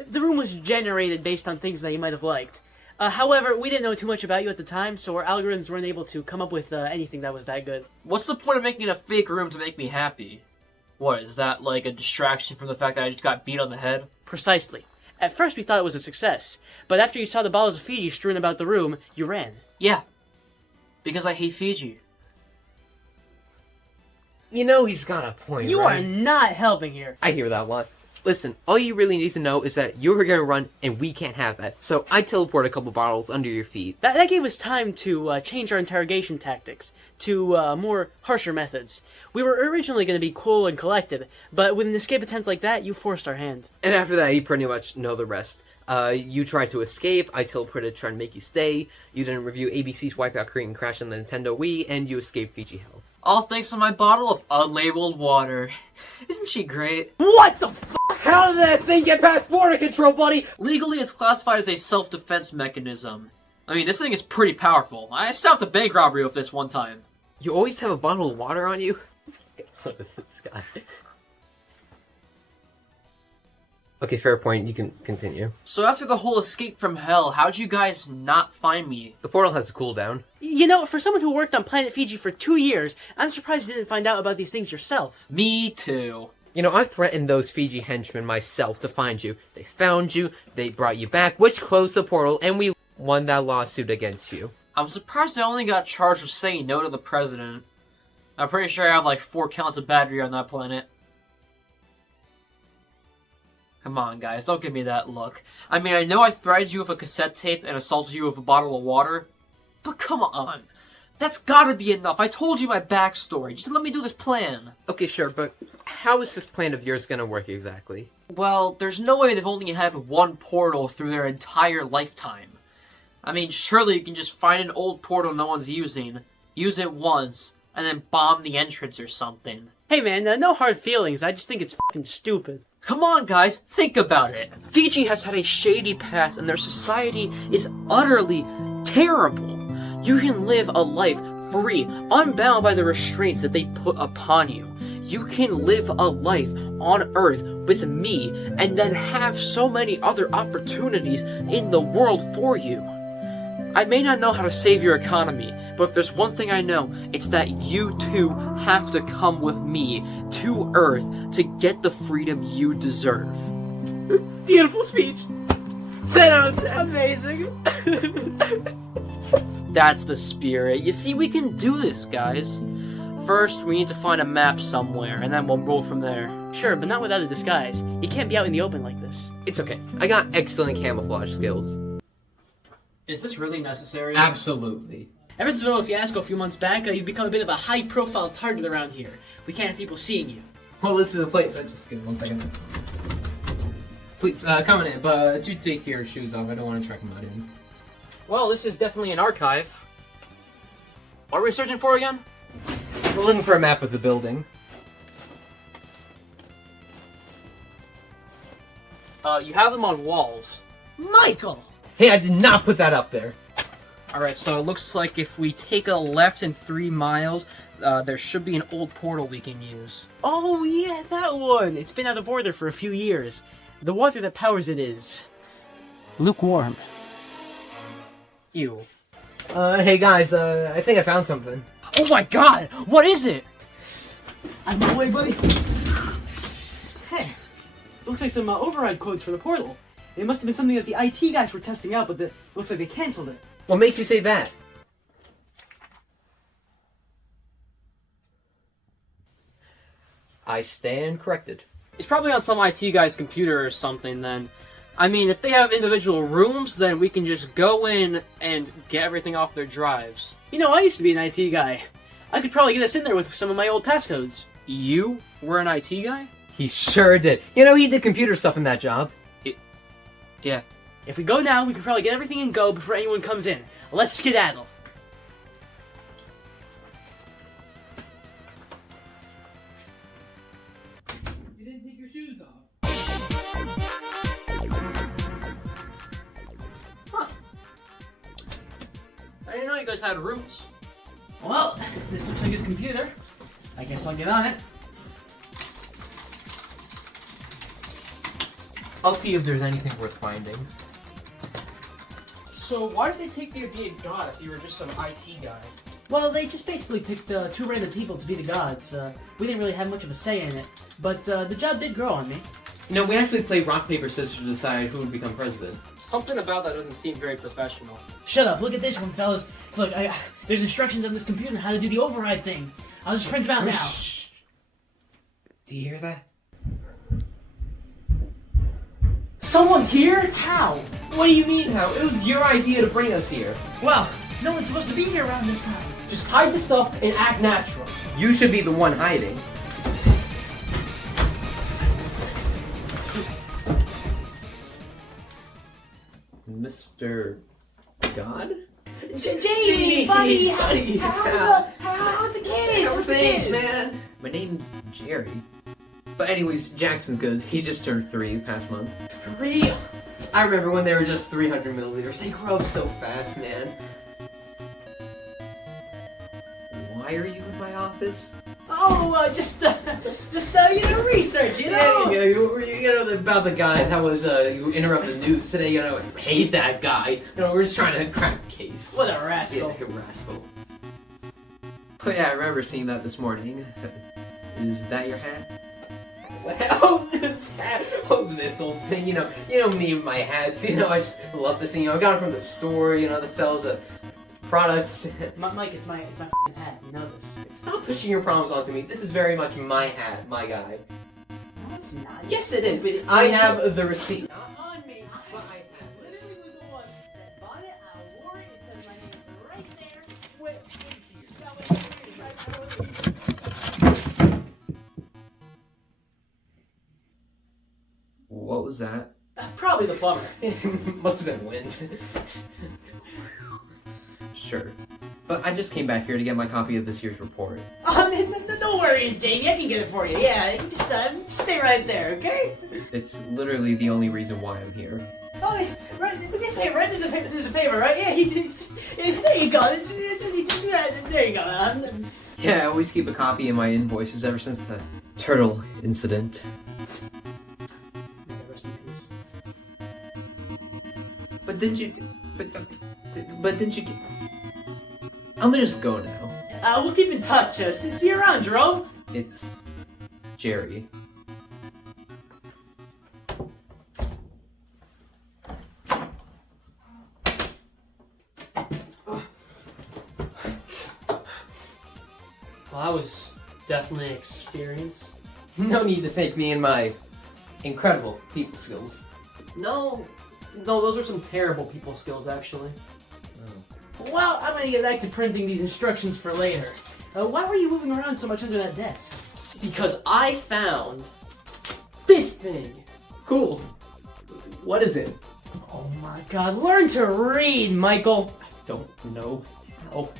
The room was generated based on things that you might have liked. However, we didn't know too much about you at the time, so our algorithms weren't able to come up with anything that was that good. What's the point of making a fake room to make me happy? What, is that like a distraction from the fact that I just got beat on the head? Precisely. At first we thought it was a success, but after you saw the bottles of Fiji strewn about the room, you ran. Yeah. Because I hate Fiji. You know he's got a point, You right? are not helping here. I hear that one. Listen, all you really need to know is that you were gonna run, and we can't have that. So I teleport a couple bottles under your feet. That gave us time to change our interrogation tactics to more harsher methods. We were originally going to be cool and collected, but with an escape attempt like that, you forced our hand. And after that, you pretty much know the rest. You tried to escape, I teleported to try and make you stay, you didn't review ABC's Wipeout Korean Crash on the Nintendo Wii, and you escaped Fiji Hell. All thanks to my bottle of unlabeled water. Isn't she great? What the f***? How did that thing get past border control, buddy? Legally, it's classified as a self-defense mechanism. I mean, this thing is pretty powerful. I stopped a bank robbery with this one time. You always have a bottle of water on you? Look at this guy. Okay, fair point. You can continue. So after the whole escape from hell, how'd you guys not find me? The portal has a cooldown. You know, for someone who worked on Planet Fiji for 2 years, I'm surprised you didn't find out about these things yourself. Me too. You know, I've threatened those Fiji henchmen myself to find you. They found you, they brought you back, which closed the portal, and we won that lawsuit against you. I'm surprised I only got charged with saying no to the president. I'm pretty sure I have like 4 counts of battery on that planet. Come on, guys, don't give me that look. I mean, I know I threatened you with a cassette tape and assaulted you with a bottle of water, but come on. That's gotta be enough. I told you my backstory. Just let me do this plan. Okay, sure, but how is this plan of yours gonna work exactly? Well, there's no way they've only had one portal through their entire lifetime. I mean, surely you can just find an old portal no one's using, use it once, and then bomb the entrance or something. Hey man, no hard feelings, I just think it's fucking stupid. Come on, guys, think about it. Fiji has had a shady past, and their society is utterly terrible. You can live a life free, unbound by the restraints that they put upon you. You can live a life on Earth with me, and then have so many other opportunities in the world for you. I may not know how to save your economy, but if there's one thing I know, it's that you too have to come with me to Earth to get the freedom you deserve. Beautiful speech. 10 out of 10. Amazing. That's the spirit. You see, we can do this, guys. First, we need to find a map somewhere, and then we'll roll from there. Sure, but not without a disguise. You can't be out in the open like this. It's okay. I got excellent camouflage skills. Is this really necessary? Absolutely. Ever since a fiasco a few months back, you've become a bit of a high-profile target around here. We can't have people seeing you. Well, this is the place. Just give me 1 second. Please, come in, but do take your shoes off. I don't want to track them out in. Well, this is definitely an archive. What are we searching for again? We're looking for a map of the building. You have them on walls. Michael! Hey, I did not put that up there. Alright, so it looks like if we take a left in 3 miles, there should be an old portal we can use. Oh, yeah, that one! It's been out of order for a few years. The water that powers it is lukewarm. Ew. Hey guys, I think I found something. Oh my god! What is it? I'm on my way, buddy. Hey, looks like some override codes for the portal. It must have been something that the IT guys were testing out, but looks like they canceled it. What makes you say that? I stand corrected. It's probably on some IT guy's computer or something then. I mean, if they have individual rooms, then we can just go in and get everything off their drives. You know, I used to be an IT guy. I could probably get us in there with some of my old passcodes. You were an IT guy? He sure did. You know, he did computer stuff in that job. Yeah. If we go now, we can probably get everything and go before anyone comes in. Let's skedaddle. You didn't take your shoes off. Huh. I didn't know you guys had rooms. Well, this looks like his computer. I guess I'll get on it. I'll see if there's anything worth finding. So why did they take the idea of God if you were just some IT guy? Well, they just basically picked 2 random people to be the gods. We didn't really have much of a say in it, but the job did grow on me. You know, we actually played rock, paper, scissors to decide who would become president. Something about that doesn't seem very professional. Shut up, look at this one, fellas. Look, there's instructions on this computer on how to do the override thing. I'll just print them out now. Shh. Do you hear that? Someone's here? How? What do you mean how? It was your idea to bring us here. Well, no one's supposed to be here around this time. Just hide the stuff and act natural. You should be the one hiding. Mr. God? Jamie, buddy, how's the kids? How's the kids, man? My name's Jerry. But anyways, Jackson's good. He just turned 3 the past month. 3? I remember when they were just 300 milliliters. They grow up so fast, man. Why are you in my office? Oh, just research, you know? Yeah, you know about the guy that was, you interrupted the news today, you know, I hate that guy. You know, we're just trying to crack a case. What a rascal. Yeah, like a rascal. Oh yeah, I remember seeing that this morning. Is that your hat? Oh, this hat! Oh, this old thing, you know me and my hats, you know, I just love this thing, you know, I got it from the store, you know, that sells products. Mike, it's my f***ing hat, you know this. Stop pushing your problems onto me, this is very much my hat, my guy. No, it's not. Yes, it is. I have the receipt. Not on me, but I have. Literally was the one that bought it, I wore it, it says my name right there. Wait, what was that? probably the plumber. Must have been wind. Sure. But I just came back here to get my copy of this year's report. No worries, Jamie. I can get it for you. Yeah, just stay right there, okay? It's literally the only reason why I'm here. Oh, right, this paper, right? There's a paper, right? Yeah, there you go. There you go. Yeah, I always keep a copy of my invoices ever since the turtle incident. But didn't you... But didn't you... I'm gonna just go now. We'll keep in touch. See you around, Jerome. It's... Jerry. Well, that was definitely an experience. No need to thank me and my incredible people skills. No, those are some terrible people skills, actually. Well, I'm gonna get back to printing these instructions for later. Why were you moving around so much under that desk? Because I found this thing. Cool. What is it? Oh my god, learn to read, Michael! Don't know. Oh.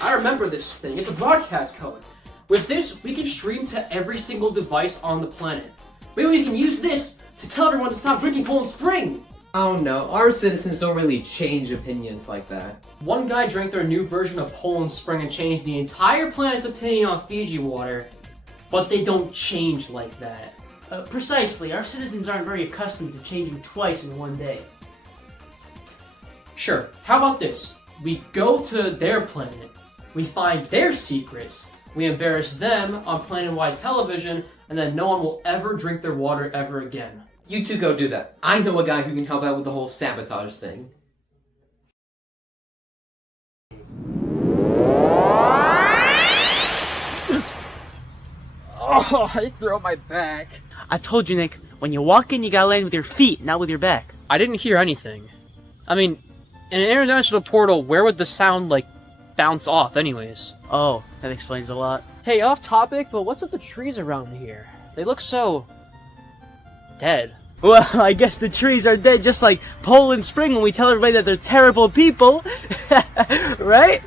I remember this thing. It's a broadcast code. With this, we can stream to every single device on the planet. Maybe we can use this to tell everyone to stop drinking Poland Spring. Oh no, our citizens don't really change opinions like that. One guy drank their new version of Poland Spring and changed the entire planet's opinion on Fiji water. But they don't change like that. Precisely. Our citizens aren't very accustomed to changing twice in one day. Sure, how about this? We go to their planet, we find their secrets, we embarrass them on planet-wide television, and then no one will ever drink their water ever again. You two go do that. I know a guy who can help out with the whole sabotage thing. Oh, I throw my back. I told you, Nick, when you walk in, you gotta land with your feet, not with your back. I didn't hear anything. I mean, in an international portal, where would the sound, like, bounce off anyways? Oh, that explains a lot. Hey, off topic, but what's with the trees around here? They look so... dead. Well, I guess the trees are dead just like Poland Spring when we tell everybody that they're terrible people. Right?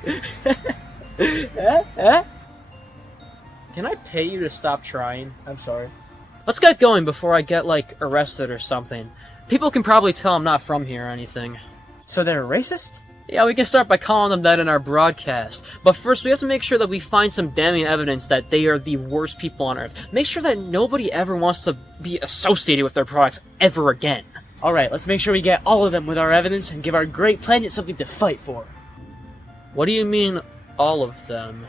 Can I pay you to stop trying? I'm sorry. Let's get going before I get, like, arrested or something. People can probably tell I'm not from here or anything. So they're racist? Yeah, we can start by calling them that in our broadcast. But first, we have to make sure that we find some damning evidence that they are the worst people on Earth. Make sure that nobody ever wants to be associated with their products ever again. Alright, let's make sure we get all of them with our evidence and give our great planet something to fight for. What do you mean, all of them?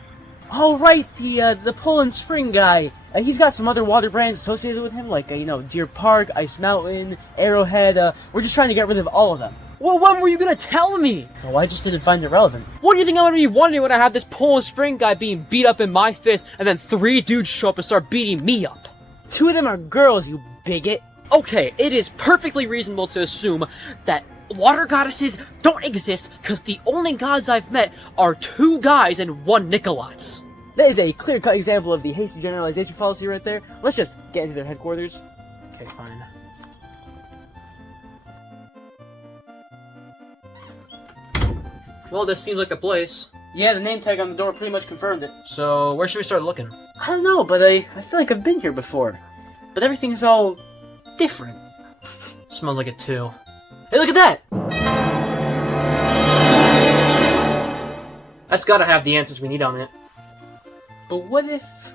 Oh, right, the Poland Spring guy. He's got some other water brands associated with him, like, Deer Park, Ice Mountain, Arrowhead. We're just trying to get rid of all of them. Well, when were you gonna tell me? Oh, I just didn't find it relevant. What do you think I'm gonna be wondering when I have this Poland Spring guy being beat up in my fist, and then 3 dudes show up and start beating me up? 2 of them are girls, you bigot. Okay, it is perfectly reasonable to assume that water goddesses don't exist because the only gods I've met are 2 guys and 1 Nikkalotz. That is a clear-cut example of the hasty generalization fallacy right there. Let's just get into their headquarters. Okay, fine. Well, this seems like a place. Yeah, the name tag on the door pretty much confirmed it. So, where should we start looking? I don't know, but I feel like I've been here before. But everything's all different. Smells like it too. Hey, look at that! That's gotta have the answers we need on it. But what if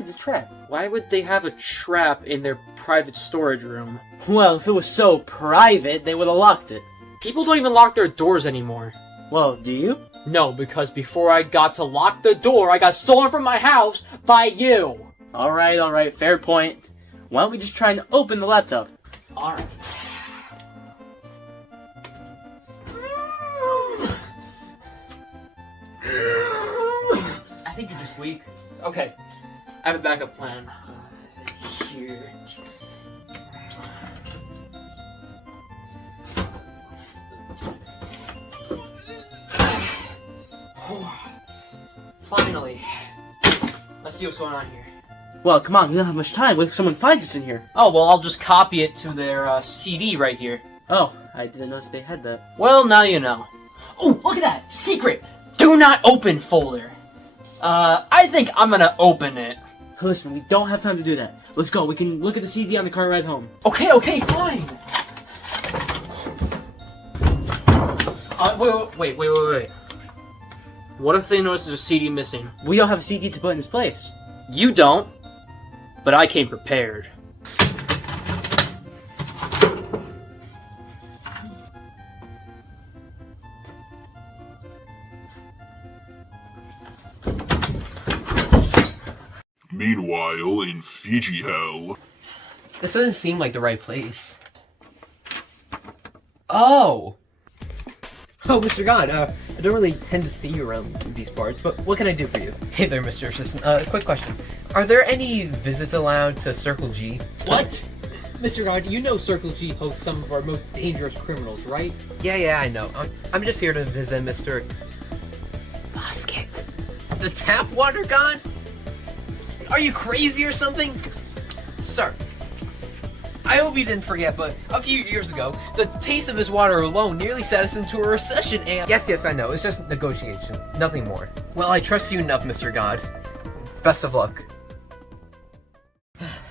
it's a trap? Why would they have a trap in their private storage room? Well, if it was so private, they would have locked it. People don't even lock their doors anymore. Well, do you? No, because before I got to lock the door, I got stolen from my house by you! Alright, fair point. Why don't we just try and open the laptop? Alright. I think you're just weak. Okay, I have a backup plan. Here. Finally. Let's see what's going on here. Well, come on, we don't have much time. What if someone finds us in here? Oh, well, I'll just copy it to their CD right here. Oh, I didn't notice they had that. Well, now you know. Oh, look at that! Secret! Do not open folder. I think I'm gonna open it. Listen, we don't have time to do that. Let's go. We can look at the CD on the car ride home. Okay, fine. Wait. What if they notice there's a CD missing? We don't have a CD to put in its place. You don't, but I came prepared. Meanwhile, in Fiji hell. This doesn't seem like the right place. Oh! Oh, Mr. God, I don't really tend to see you around these parts, but what can I do for you? Hey there, Mr. Assistant. Quick question. Are there any visits allowed to Circle G? What? Mr. God, you know Circle G hosts some of our most dangerous criminals, right? Yeah, I know. I'm just here to visit Mr. Fauskit. The tap water god? Are you crazy or something? Sir, I hope you didn't forget, but a few years ago, the taste of his water alone nearly sent us into a recession and— Yes, I know. It's just negotiation. Nothing more. Well, I trust you enough, Mr. God. Best of luck.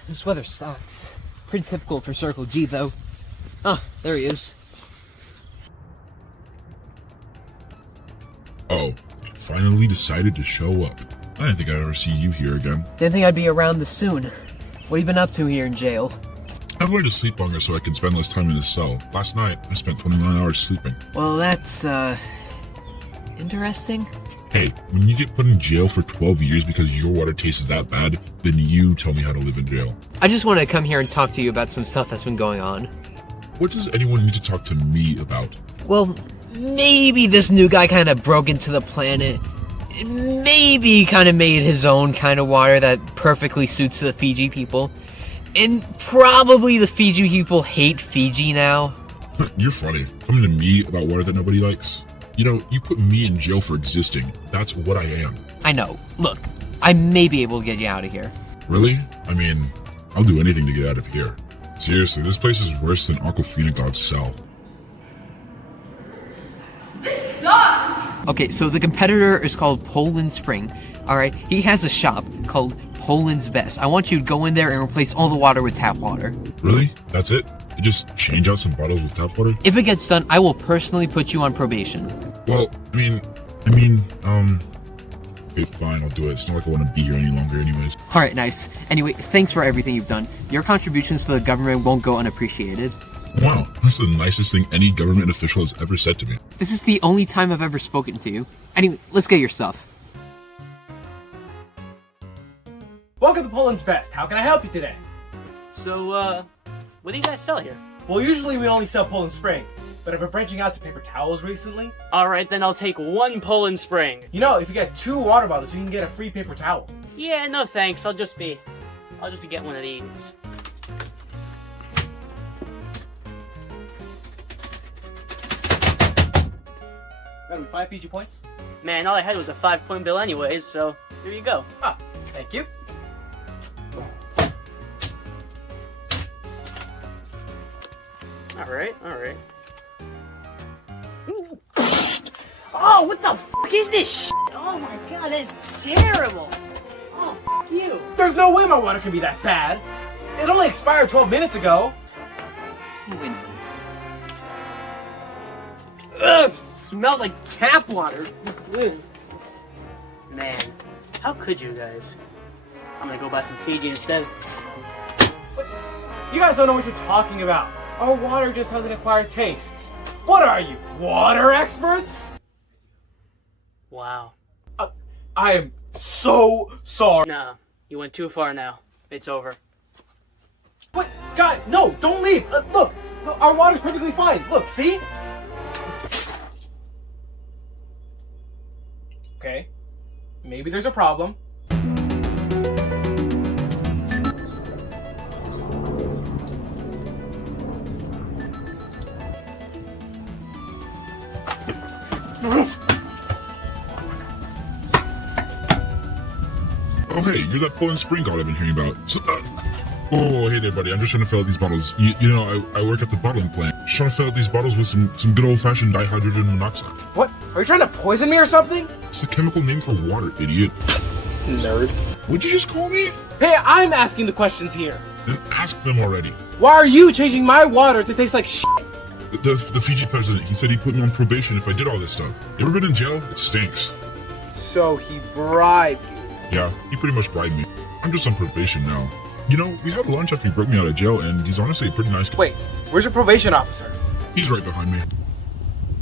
This weather sucks. Pretty typical for Circle G, though. Ah, there he is. Oh, finally decided to show up. I didn't think I'd ever see you here again. Didn't think I'd be around this soon. What have you been up to here in jail? I've learned to sleep longer so I can spend less time in the cell. Last night, I spent 29 hours sleeping. Well, that's, interesting. Hey, when you get put in jail for 12 years because your water tastes that bad, then you tell me how to live in jail. I just wanted to come here and talk to you about some stuff that's been going on. What does anyone need to talk to me about? Well, maybe this new guy kind of broke into the planet. Maybe kind of made his own kind of water that perfectly suits the Fiji people. And probably the Fiji people hate Fiji now. You're funny. Coming to me about water that nobody likes? You know, you put me in jail for existing. That's what I am. I know. Look, I may be able to get you out of here. Really? I mean, I'll do anything to get out of here. Seriously, this place is worse than Aquafina God's cell. This sucks! Okay, so the competitor is called Poland Spring. Alright, he has a shop called Poland's Best. I want you to go in there and replace all the water with tap water. Really? That's it? You just change out some bottles with tap water? If it gets done, I will personally put you on probation. Well, okay, fine, I'll do it. It's not like I want to be here any longer anyways. Alright, nice. Anyway, thanks for everything you've done. Your contributions to the government won't go unappreciated. Wow, that's the nicest thing any government official has ever said to me. This is the only time I've ever spoken to you. Anyway, let's get your stuff. Welcome to Poland's Best. How can I help you today? So, what do you guys sell here? Well, usually we only sell Poland Spring, but I've been branching out to paper towels recently. Alright, then I'll take one Poland Spring. You know, if you get 2 water bottles, you can get a free paper towel. Yeah, no thanks. I'll just be getting one of these. That'll be 5 Fiji points. Man, all I had was a 5-point bill anyways, so here you go. Ah, thank you. Alright. Oh, what the fuck is this shit? Oh my god, that is terrible. Oh, fuck you. There's no way my water can be that bad. It only expired 12 minutes ago. Ugh, smells like tap water. Man, how could you guys? I'm gonna go buy some Fiji instead. You guys don't know what you're talking about. Our water just has an acquired taste. What are you, water experts? Wow. I am so sorry. Nah, you went too far now. It's over. Wait, guys, no, don't leave. Look, our water's perfectly fine. Look, see? Okay, maybe there's a problem. Oh hey, you're that Poland Spring god I've been hearing about. So, oh, hey there, buddy. I'm just trying to fill out these bottles. You know, I work at the bottling plant. Just trying to fill out these bottles with some good old-fashioned dihydrogen monoxide. What? Are you trying to poison me or something? It's the chemical name for water, idiot. Nerd. Would you just call me? Hey, I'm asking the questions here. Then ask them already. Why are you changing my water to taste like shit? The Fiji president, he said he'd put me on probation if I did all this stuff. You ever been in jail? It stinks. So he bribed you. Yeah, he pretty much bribed me. I'm just on probation now. You know, we had lunch after he broke me out of jail, and he's honestly a pretty nice guy. Wait, where's your probation officer? He's right behind me.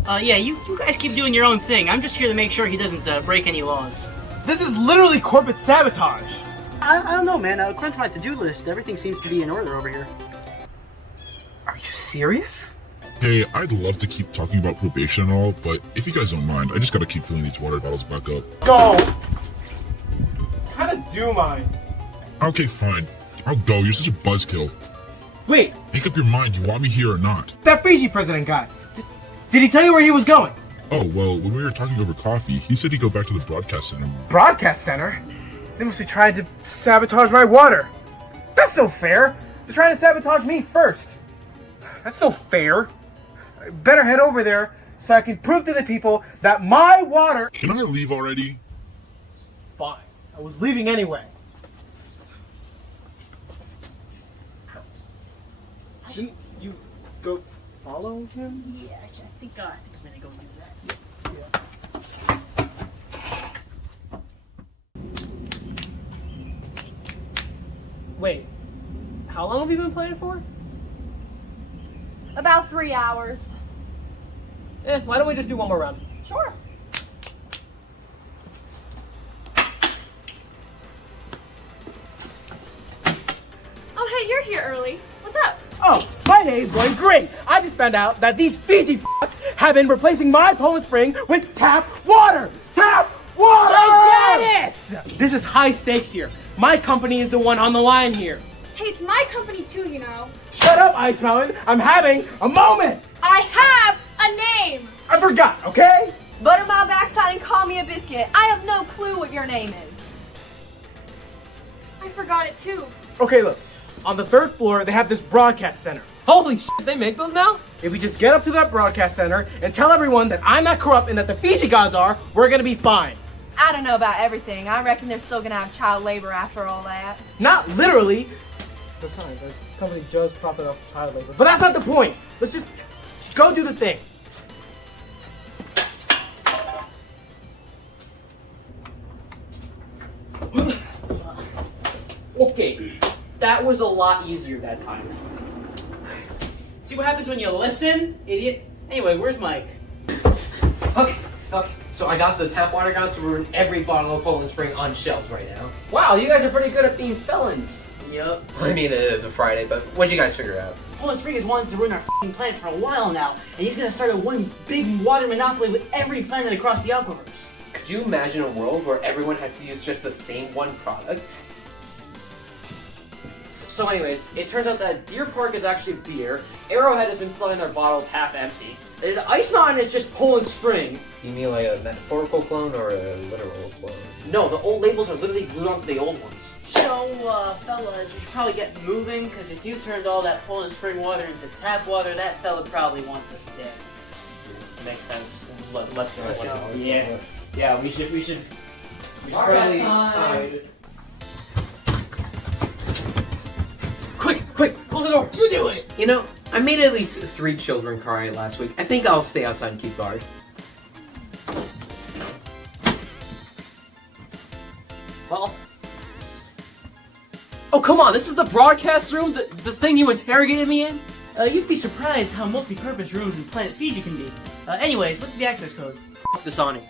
Yeah, you guys keep doing your own thing. I'm just here to make sure he doesn't break any laws. This is literally corporate sabotage. I don't know, man. According to my to-do list, everything seems to be in order over here. Are you serious? Hey, I'd love to keep talking about probation and all, but if you guys don't mind, I just gotta keep filling these water bottles back up. Go! Kinda do mine. Okay, fine. I'll go. You're such a buzzkill. Wait, Make up your mind. You want me here or not? that Fiji president guy. Did he tell you where he was going? Oh, well, when we were talking over coffee, he said he'd go back to the broadcast center. Broadcast center? They must be trying to sabotage my water. That's no fair. They're trying to sabotage me first. That's no fair. I better head over there so I can prove to the people that my water... Can I leave already? Fine. I was leaving anyway. Shouldn't you go follow him? Yeah, I think I'm gonna go do that. Wait, how long have you been playing for? About 3 hours. Why don't we just do one more round? Sure. Oh, hey, you're here early. What's up? Oh, my day is going great. I just found out that these Fiji f***s have been replacing my Poland Spring with tap water. Tap water! I get it! This is high stakes here. My company is the one on the line here. Hey, it's my company too, you know. Shut up, Ice Mountain. I'm having a moment. I have a name. I forgot, okay? Butter my backside and call me a biscuit. I have no clue what your name is. I forgot it too. Okay, look. On the 3rd floor, they have this broadcast center. Holy shit, they make those now? If we just get up to that broadcast center and tell everyone that I'm not corrupt and that the Fiji Gods are, we're gonna be fine. I don't know about everything. I reckon they're still gonna have child labor after all that. Not literally. Besides, the company just profit off child labor. But that's not the point. Let's just go do the thing. Okay, that was a lot easier that time. See what happens when you listen, idiot? Anyway, where's Mike? Okay. So I got the tap water gun to ruin every bottle of Poland Spring on shelves right now. Wow, you guys are pretty good at being felons. Yup. I mean, it is a Friday, but what'd you guys figure out? Poland Spring has wanted to ruin our f***ing planet for a while now, and he's gonna start a one big water monopoly with every planet across the aquifers. Could you imagine a world where everyone has to use just the same one product? So anyways, it turns out that Deer Park is actually beer, Arrowhead has been selling their bottles half empty, and Ice Mountain is just Poland Spring. You mean like a metaphorical clone or a literal clone? No, the old labels are literally glued onto the old ones. So, fellas, we should probably get moving, because if you turned all that Poland Spring water into tap water, that fella probably wants us dead. Makes sense. Let's go. Let's go. Yeah, we should Probably hide. Quick, close the door. You do it! You know, I made at least 3 children cry last week. I think I'll stay outside and keep guard. Well. Oh, come on, this is the broadcast room? The thing you interrogated me in? You'd be surprised how multi-purpose rooms in Planet Fiji can be. Anyways, what's the access code? Dasani.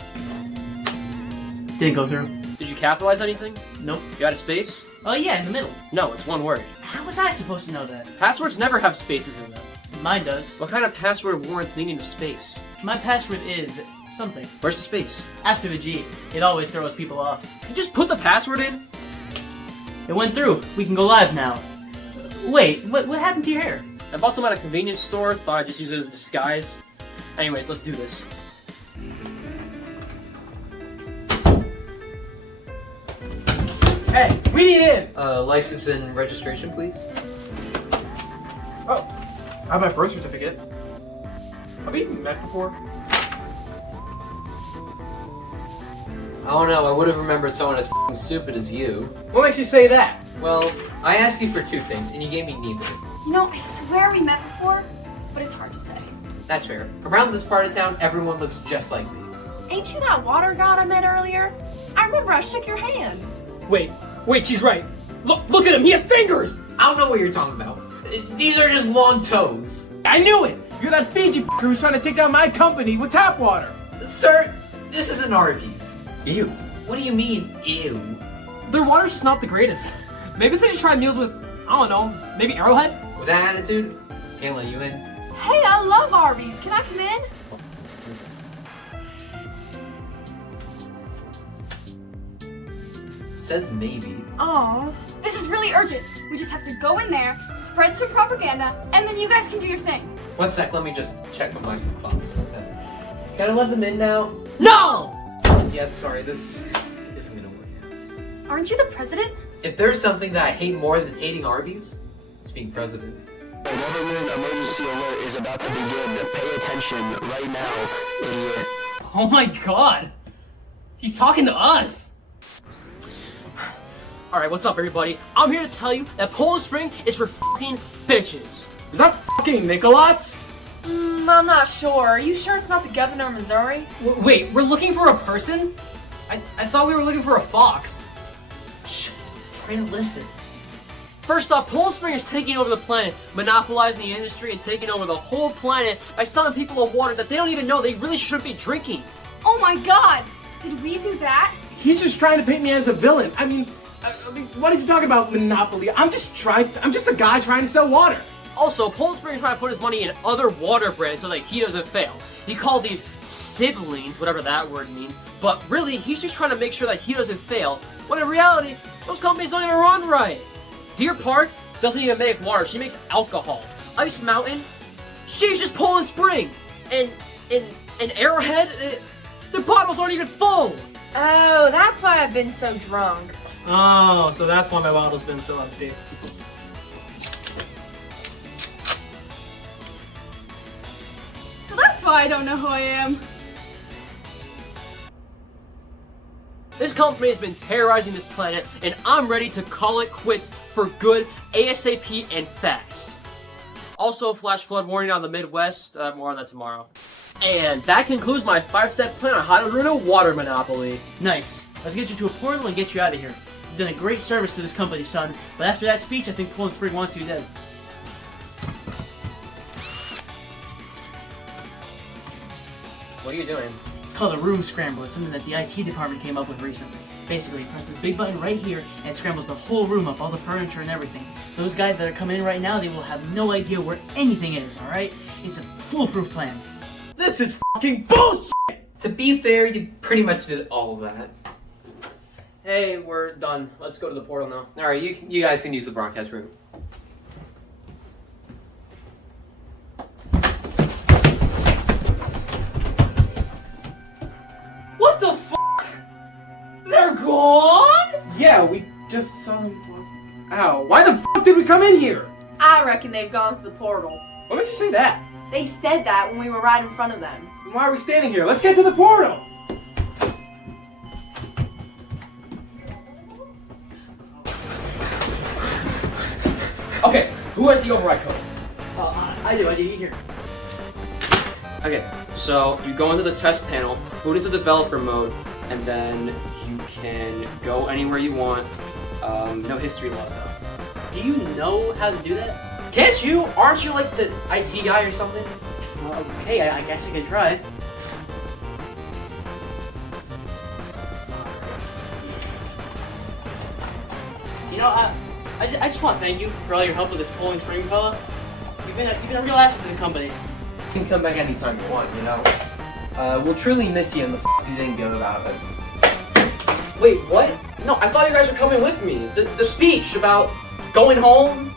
Didn't go through. Did you capitalize anything? Nope. You had a space? Oh yeah, in the middle. No, it's one word. How was I supposed to know that? Passwords never have spaces in them. Mine does. What kind of password warrants needing a space? My password is something. Where's the space? After the G. It always throws people off. You just put the password in? It went through. We can go live now. Wait, what happened to your hair? I bought some at a convenience store, thought I'd just use it as a disguise. Anyways, let's do this. Hey, we need in! License and registration, please. Oh, I have my birth certificate. Have we even met before? I don't know, I would have remembered someone as f***ing stupid as you. What makes you say that? Well, I asked you for 2 things, and you gave me neither. You know, I swear we met before, but it's hard to say. That's fair. Around this part of town, everyone looks just like me. Ain't you that water god I met earlier? I remember I shook your hand. Wait, she's right. Look at him, he has fingers! I don't know what you're talking about. These are just long toes. I knew it! You're that Fiji who's trying to take down my company with tap water! Sir, this is an Arby's. Ew. What do you mean, ew? Their water's just not the greatest. Maybe they should try meals with, I don't know, maybe Arrowhead? With that attitude, can't let you in. Hey, I love Arby's. Can I come in? Says maybe. Aw. This is really urgent. We just have to go in there, spread some propaganda, and then you guys can do your thing. 1 sec, let me just check with my boss. Okay. Can I let them in now? No! Yes, sorry, this isn't gonna work out. Aren't you the president? If there's something that I hate more than hating Arby's, it's being president. The government emergency alert is about to begin. Pay attention right now, idiot. Oh my god! He's talking to us! Alright, what's up everybody? I'm here to tell you that Poland Spring is for f***ing bitches. Is that fucking Nikkalotz? I'm not sure. Are you sure it's not the governor of Missouri? Wait, we're looking for a person? I thought we were looking for a fox. Shh, try to listen. First off, Poland Spring is taking over the planet, monopolizing the industry and taking over the whole planet by selling people a water that they don't even know they really shouldn't be drinking. Oh my god! Did we do that? He's just trying to paint me as a villain. I mean, what is he talking about, monopoly? I'm just a guy trying to sell water. Also, Poland Spring is trying to put his money in other water brands so that he doesn't fail. He called these siblings, whatever that word means, but really, he's just trying to make sure that he doesn't fail, when in reality, those companies don't even run right. Deer Park doesn't even make water, she makes alcohol. Ice Mountain, she's just Poland Spring. And Arrowhead, their bottles aren't even full. Oh, that's why I've been so drunk. Oh, so that's why my bottle's been so empty. So that's why I don't know who I am. This company has been terrorizing this planet, and I'm ready to call it quits for good, ASAP, and fast. Also, flash flood warning on the Midwest. More on that tomorrow. And that concludes my 5-step plan on how to ruin a water monopoly. Nice. Let's get you to a portal and get you out of here. You've done a great service to this company, son. But after that speech, I think Poland Spring wants you dead. What are you doing? It's called a room scramble. It's something that the IT department came up with recently. Basically, you press this big button right here, and it scrambles the whole room up, all the furniture and everything. Those guys that are coming in right now, they will have no idea where anything is, alright? It's a foolproof plan. This is fucking bullshit! To be fair, you pretty much did all of that. Hey, we're done. Let's go to the portal now. Alright, you guys can use the broadcast room. What the f***? They're gone? Yeah, we just saw them walk. Ow, why the f*** did we come in here? I reckon they've gone to the portal. What makes you say that? They said that when we were right in front of them. Then why are we standing here? Let's get to the portal! Okay, who has the override code? I do, here. Okay, so you go into the test panel, boot into developer mode, and then you can go anywhere you want. No history log though. Do you know how to do that? Can't you? Aren't you like the IT guy or something? Well, okay, I guess I can try. You know, I just want to thank you for all your help with this Poland Spring fella. You've been a real asset to the company. You can come back anytime you want, you know. We'll truly miss you and the f***s you didn't give about us. Wait, what? No, I thought you guys were coming with me. The speech about going home,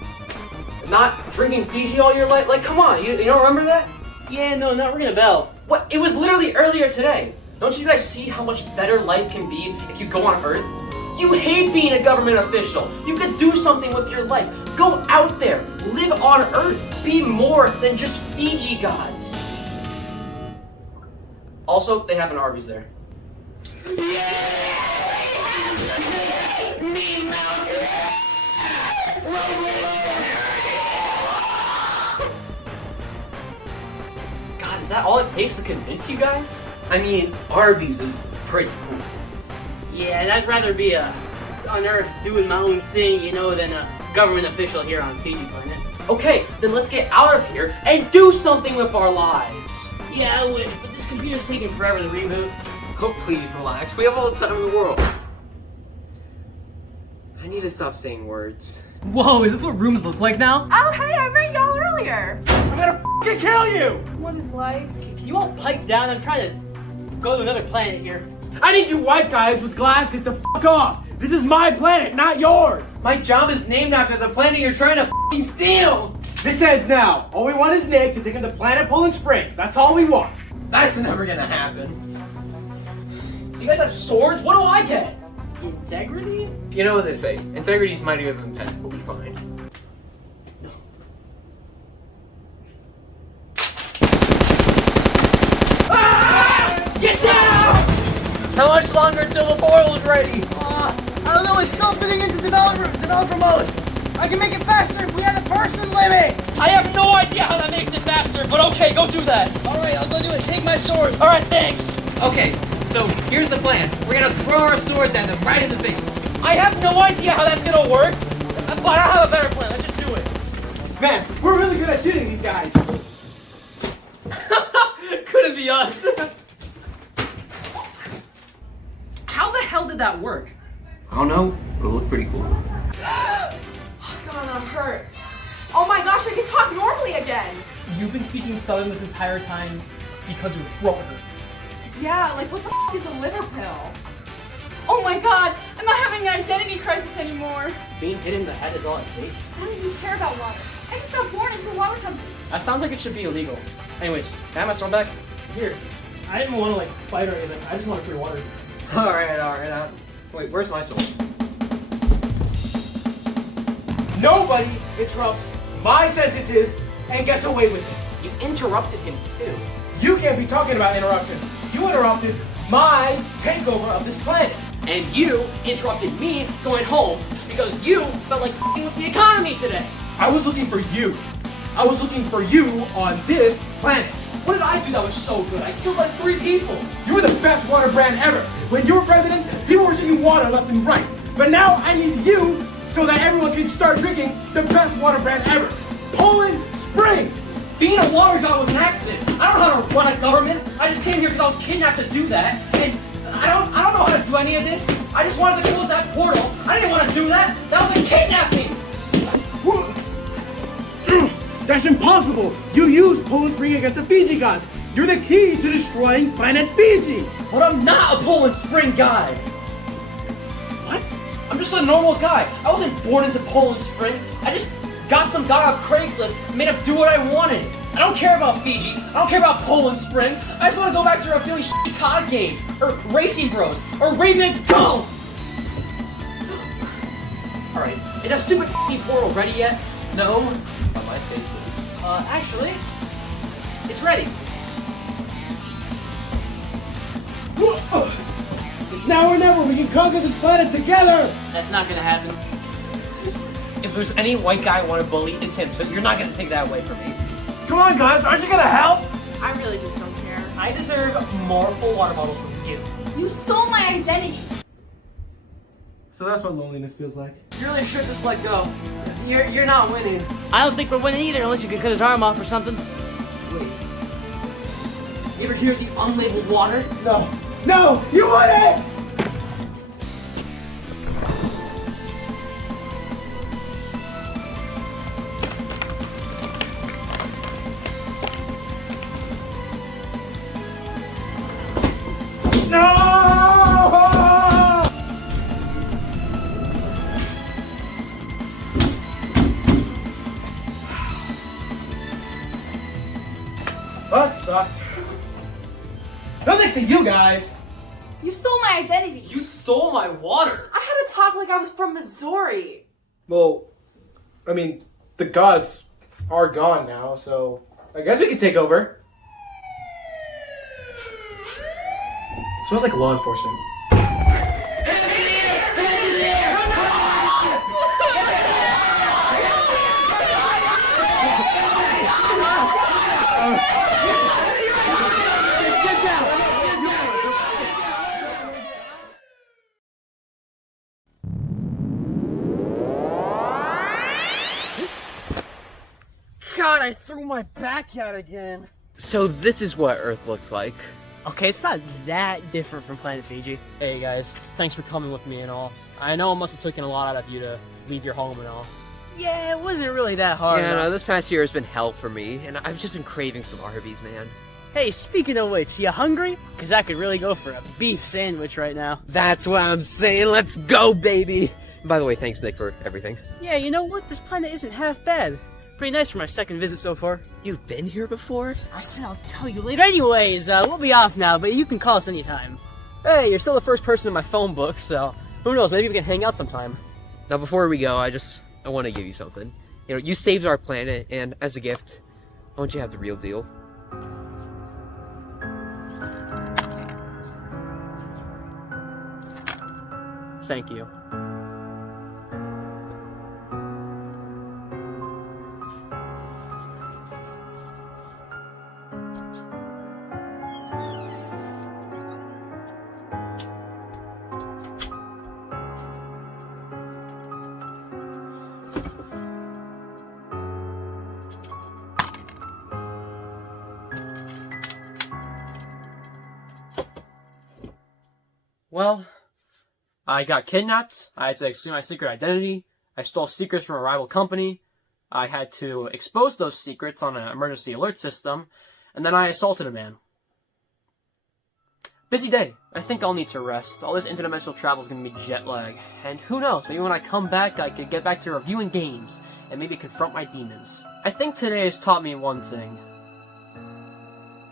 not drinking Fiji all your life. Like, come on, you don't remember that? Yeah, no, not ringing a bell. What? It was literally earlier today. Don't you guys see how much better life can be if you go on Earth? You hate being a government official. You could do something with your life. Go out there, live on Earth, be more than just Fiji Gods. Also, they have an Arby's there. God, is that all it takes to convince you guys? I mean, Arby's is pretty cool. Yeah, and I'd rather be on Earth doing my own thing, you know, than a government official here on Fiji planet. Okay, then let's get out of here and do something with our lives. Yeah, I wish, but this computer's taking forever to reboot. Oh, please relax. We have all the time in the world. I need to stop saying words. Whoa, is this what rooms look like now? Oh, hey, I met y'all earlier. I'm gonna f***ing kill you! What is life? Can you all pipe down? I'm trying to go to another planet here. I need you white guys with glasses to f*** off. This is my planet, not yours. My job is named after the planet you're trying to f***ing steal. This ends now. All we want is Nick to take him to Planet Poland Spring. That's all we want. That's never gonna happen. You guys have swords? What do I get? Integrity? You know what they say. Integrity's mightier than pen. We'll be fine. Get down! How much longer until the portal is ready? I don't know, it's still fitting into developer mode. I can make it faster if we had a person limit. I have no idea how that makes it faster, but okay, go do that. All right, I'll go do it. Take my sword. All right, thanks. Okay, so here's the plan. We're gonna throw our swords at them right in the face. I have no idea how that's gonna work, but I have a better plan. Let's just do it. Man, we're really good at shooting these guys. Couldn't be us. How the hell did that work? I don't know, but it looked pretty cool. Oh, God, I'm hurt. Oh my gosh, I can talk normally again. You've been speaking Southern this entire time because your throat hurt. Yeah, like what the f is a liver pill? Oh my god, I'm not having an identity crisis anymore. Being hit in the head is all it takes. I don't even care about water. I just got born into a water company. That sounds like it should be illegal. Anyways, can I have my sword back? Here, I didn't want to like fight or anything. I just want to free water. Alright. Wait, where's my sword? Nobody interrupts my sentences and gets away with it. You interrupted him too. You can't be talking about interruptions. You interrupted my takeover of this planet. And you interrupted me going home just because you felt like f***ing with the economy today. I was looking for you. I was looking for you on this planet. What did I do that was so good? I killed like 3 people. You were the best water brand ever. When you were president, people were drinking water left and right. But now I need you so that everyone can start drinking the best water brand ever. Poland Spring. Being a water god was an accident. I don't know how to run a government. I just came here because I was kidnapped to do that. And I don't know how to do any of this. I just wanted to close that portal. I didn't want to do that. That was a kidnapping. That's impossible. You used Poland Spring against the Fiji Gods. You're the key to destroying Planet Fiji. But I'm not a Poland Spring guy. What? I'm just a normal guy. I wasn't born into Poland Spring. I just got some guy off Craigslist and made him do what I wanted. I don't care about Fiji. I don't care about Poland Spring. I just want to go back to a really shitty COD game, or Racing Bros, or Remake Go! Alright, is that stupid f***ing portal ready yet? No, but my face is. Actually, it's ready. It's now or never. We can conquer this planet together. That's not gonna happen. If there's any white guy I want to bully, it's him, so you're not going to take that away from me. Come on, guys. Aren't you gonna help? I really just don't care. I deserve more full water bottles from you. You stole my identity. So that's what loneliness feels like. You really should just let go. You're not winning. I don't think we're winning either unless you can cut his arm off or something. Wait. You ever hear the unlabeled water? No. No! You wouldn't! No! That sucked. No thanks to you guys. You stole my identity. You stole my water. I had to talk like I was from Missouri. Well, I mean, the gods are gone now, so I guess we could take over. Smells like law enforcement. God, I threw my back out again. So this is what Earth looks like. Okay, it's not that different from Planet Fiji. Hey guys, thanks for coming with me and all. I know it must have taken a lot out of you to leave your home and all. Yeah, it wasn't really that hard. Yeah, no, this past year has been hell for me, and I've just been craving some Arby's, man. Hey, speaking of which, you hungry? Because I could really go for a beef sandwich right now. That's what I'm saying. Let's go, baby. By the way, thanks, Nick, for everything. Yeah, you know what? This planet isn't half bad. Pretty nice for my second visit so far. You've been here before? I said I'll tell you later. Anyways, we'll be off now, but you can call us anytime. Hey, you're still the first person in my phone book, so who knows, maybe we can hang out sometime. Now, before we go, I want to give you something. You know, you saved our planet, and as a gift, I want you to have the real deal. Thank you. Well, I got kidnapped, I had to explain my secret identity, I stole secrets from a rival company, I had to expose those secrets on an emergency alert system, and then I assaulted a man. Busy day. I think I'll need to rest. All this interdimensional travel is going to be jet lag. And who knows, maybe when I come back, I could get back to reviewing games, and maybe confront my demons. I think today has taught me one thing.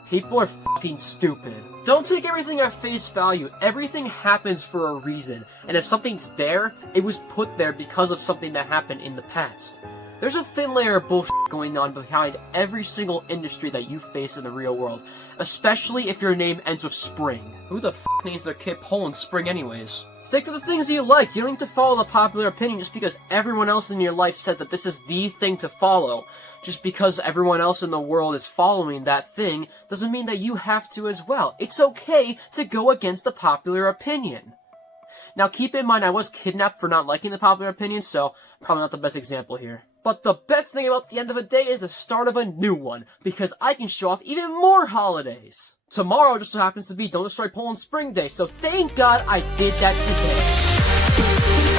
People are fucking stupid. Don't take everything at face value. Everything happens for a reason. And if something's there, it was put there because of something that happened in the past. There's a thin layer of bullshit going on behind every single industry that you face in the real world. Especially if your name ends with Spring. Who the f names their kid Poland Spring anyways? Stick to the things that you like. You don't need to follow the popular opinion just because everyone else in your life said that this is the thing to follow. Just because everyone else in the world is following that thing doesn't mean that you have to as well. It's okay to go against the popular opinion. Now keep in mind I was kidnapped for not liking the popular opinion, so probably not the best example here. But the best thing about the end of a day is the start of a new one, because I can show off even more holidays. Tomorrow just so happens to be Don't Destroy Poland Spring Day, so thank God I did that today.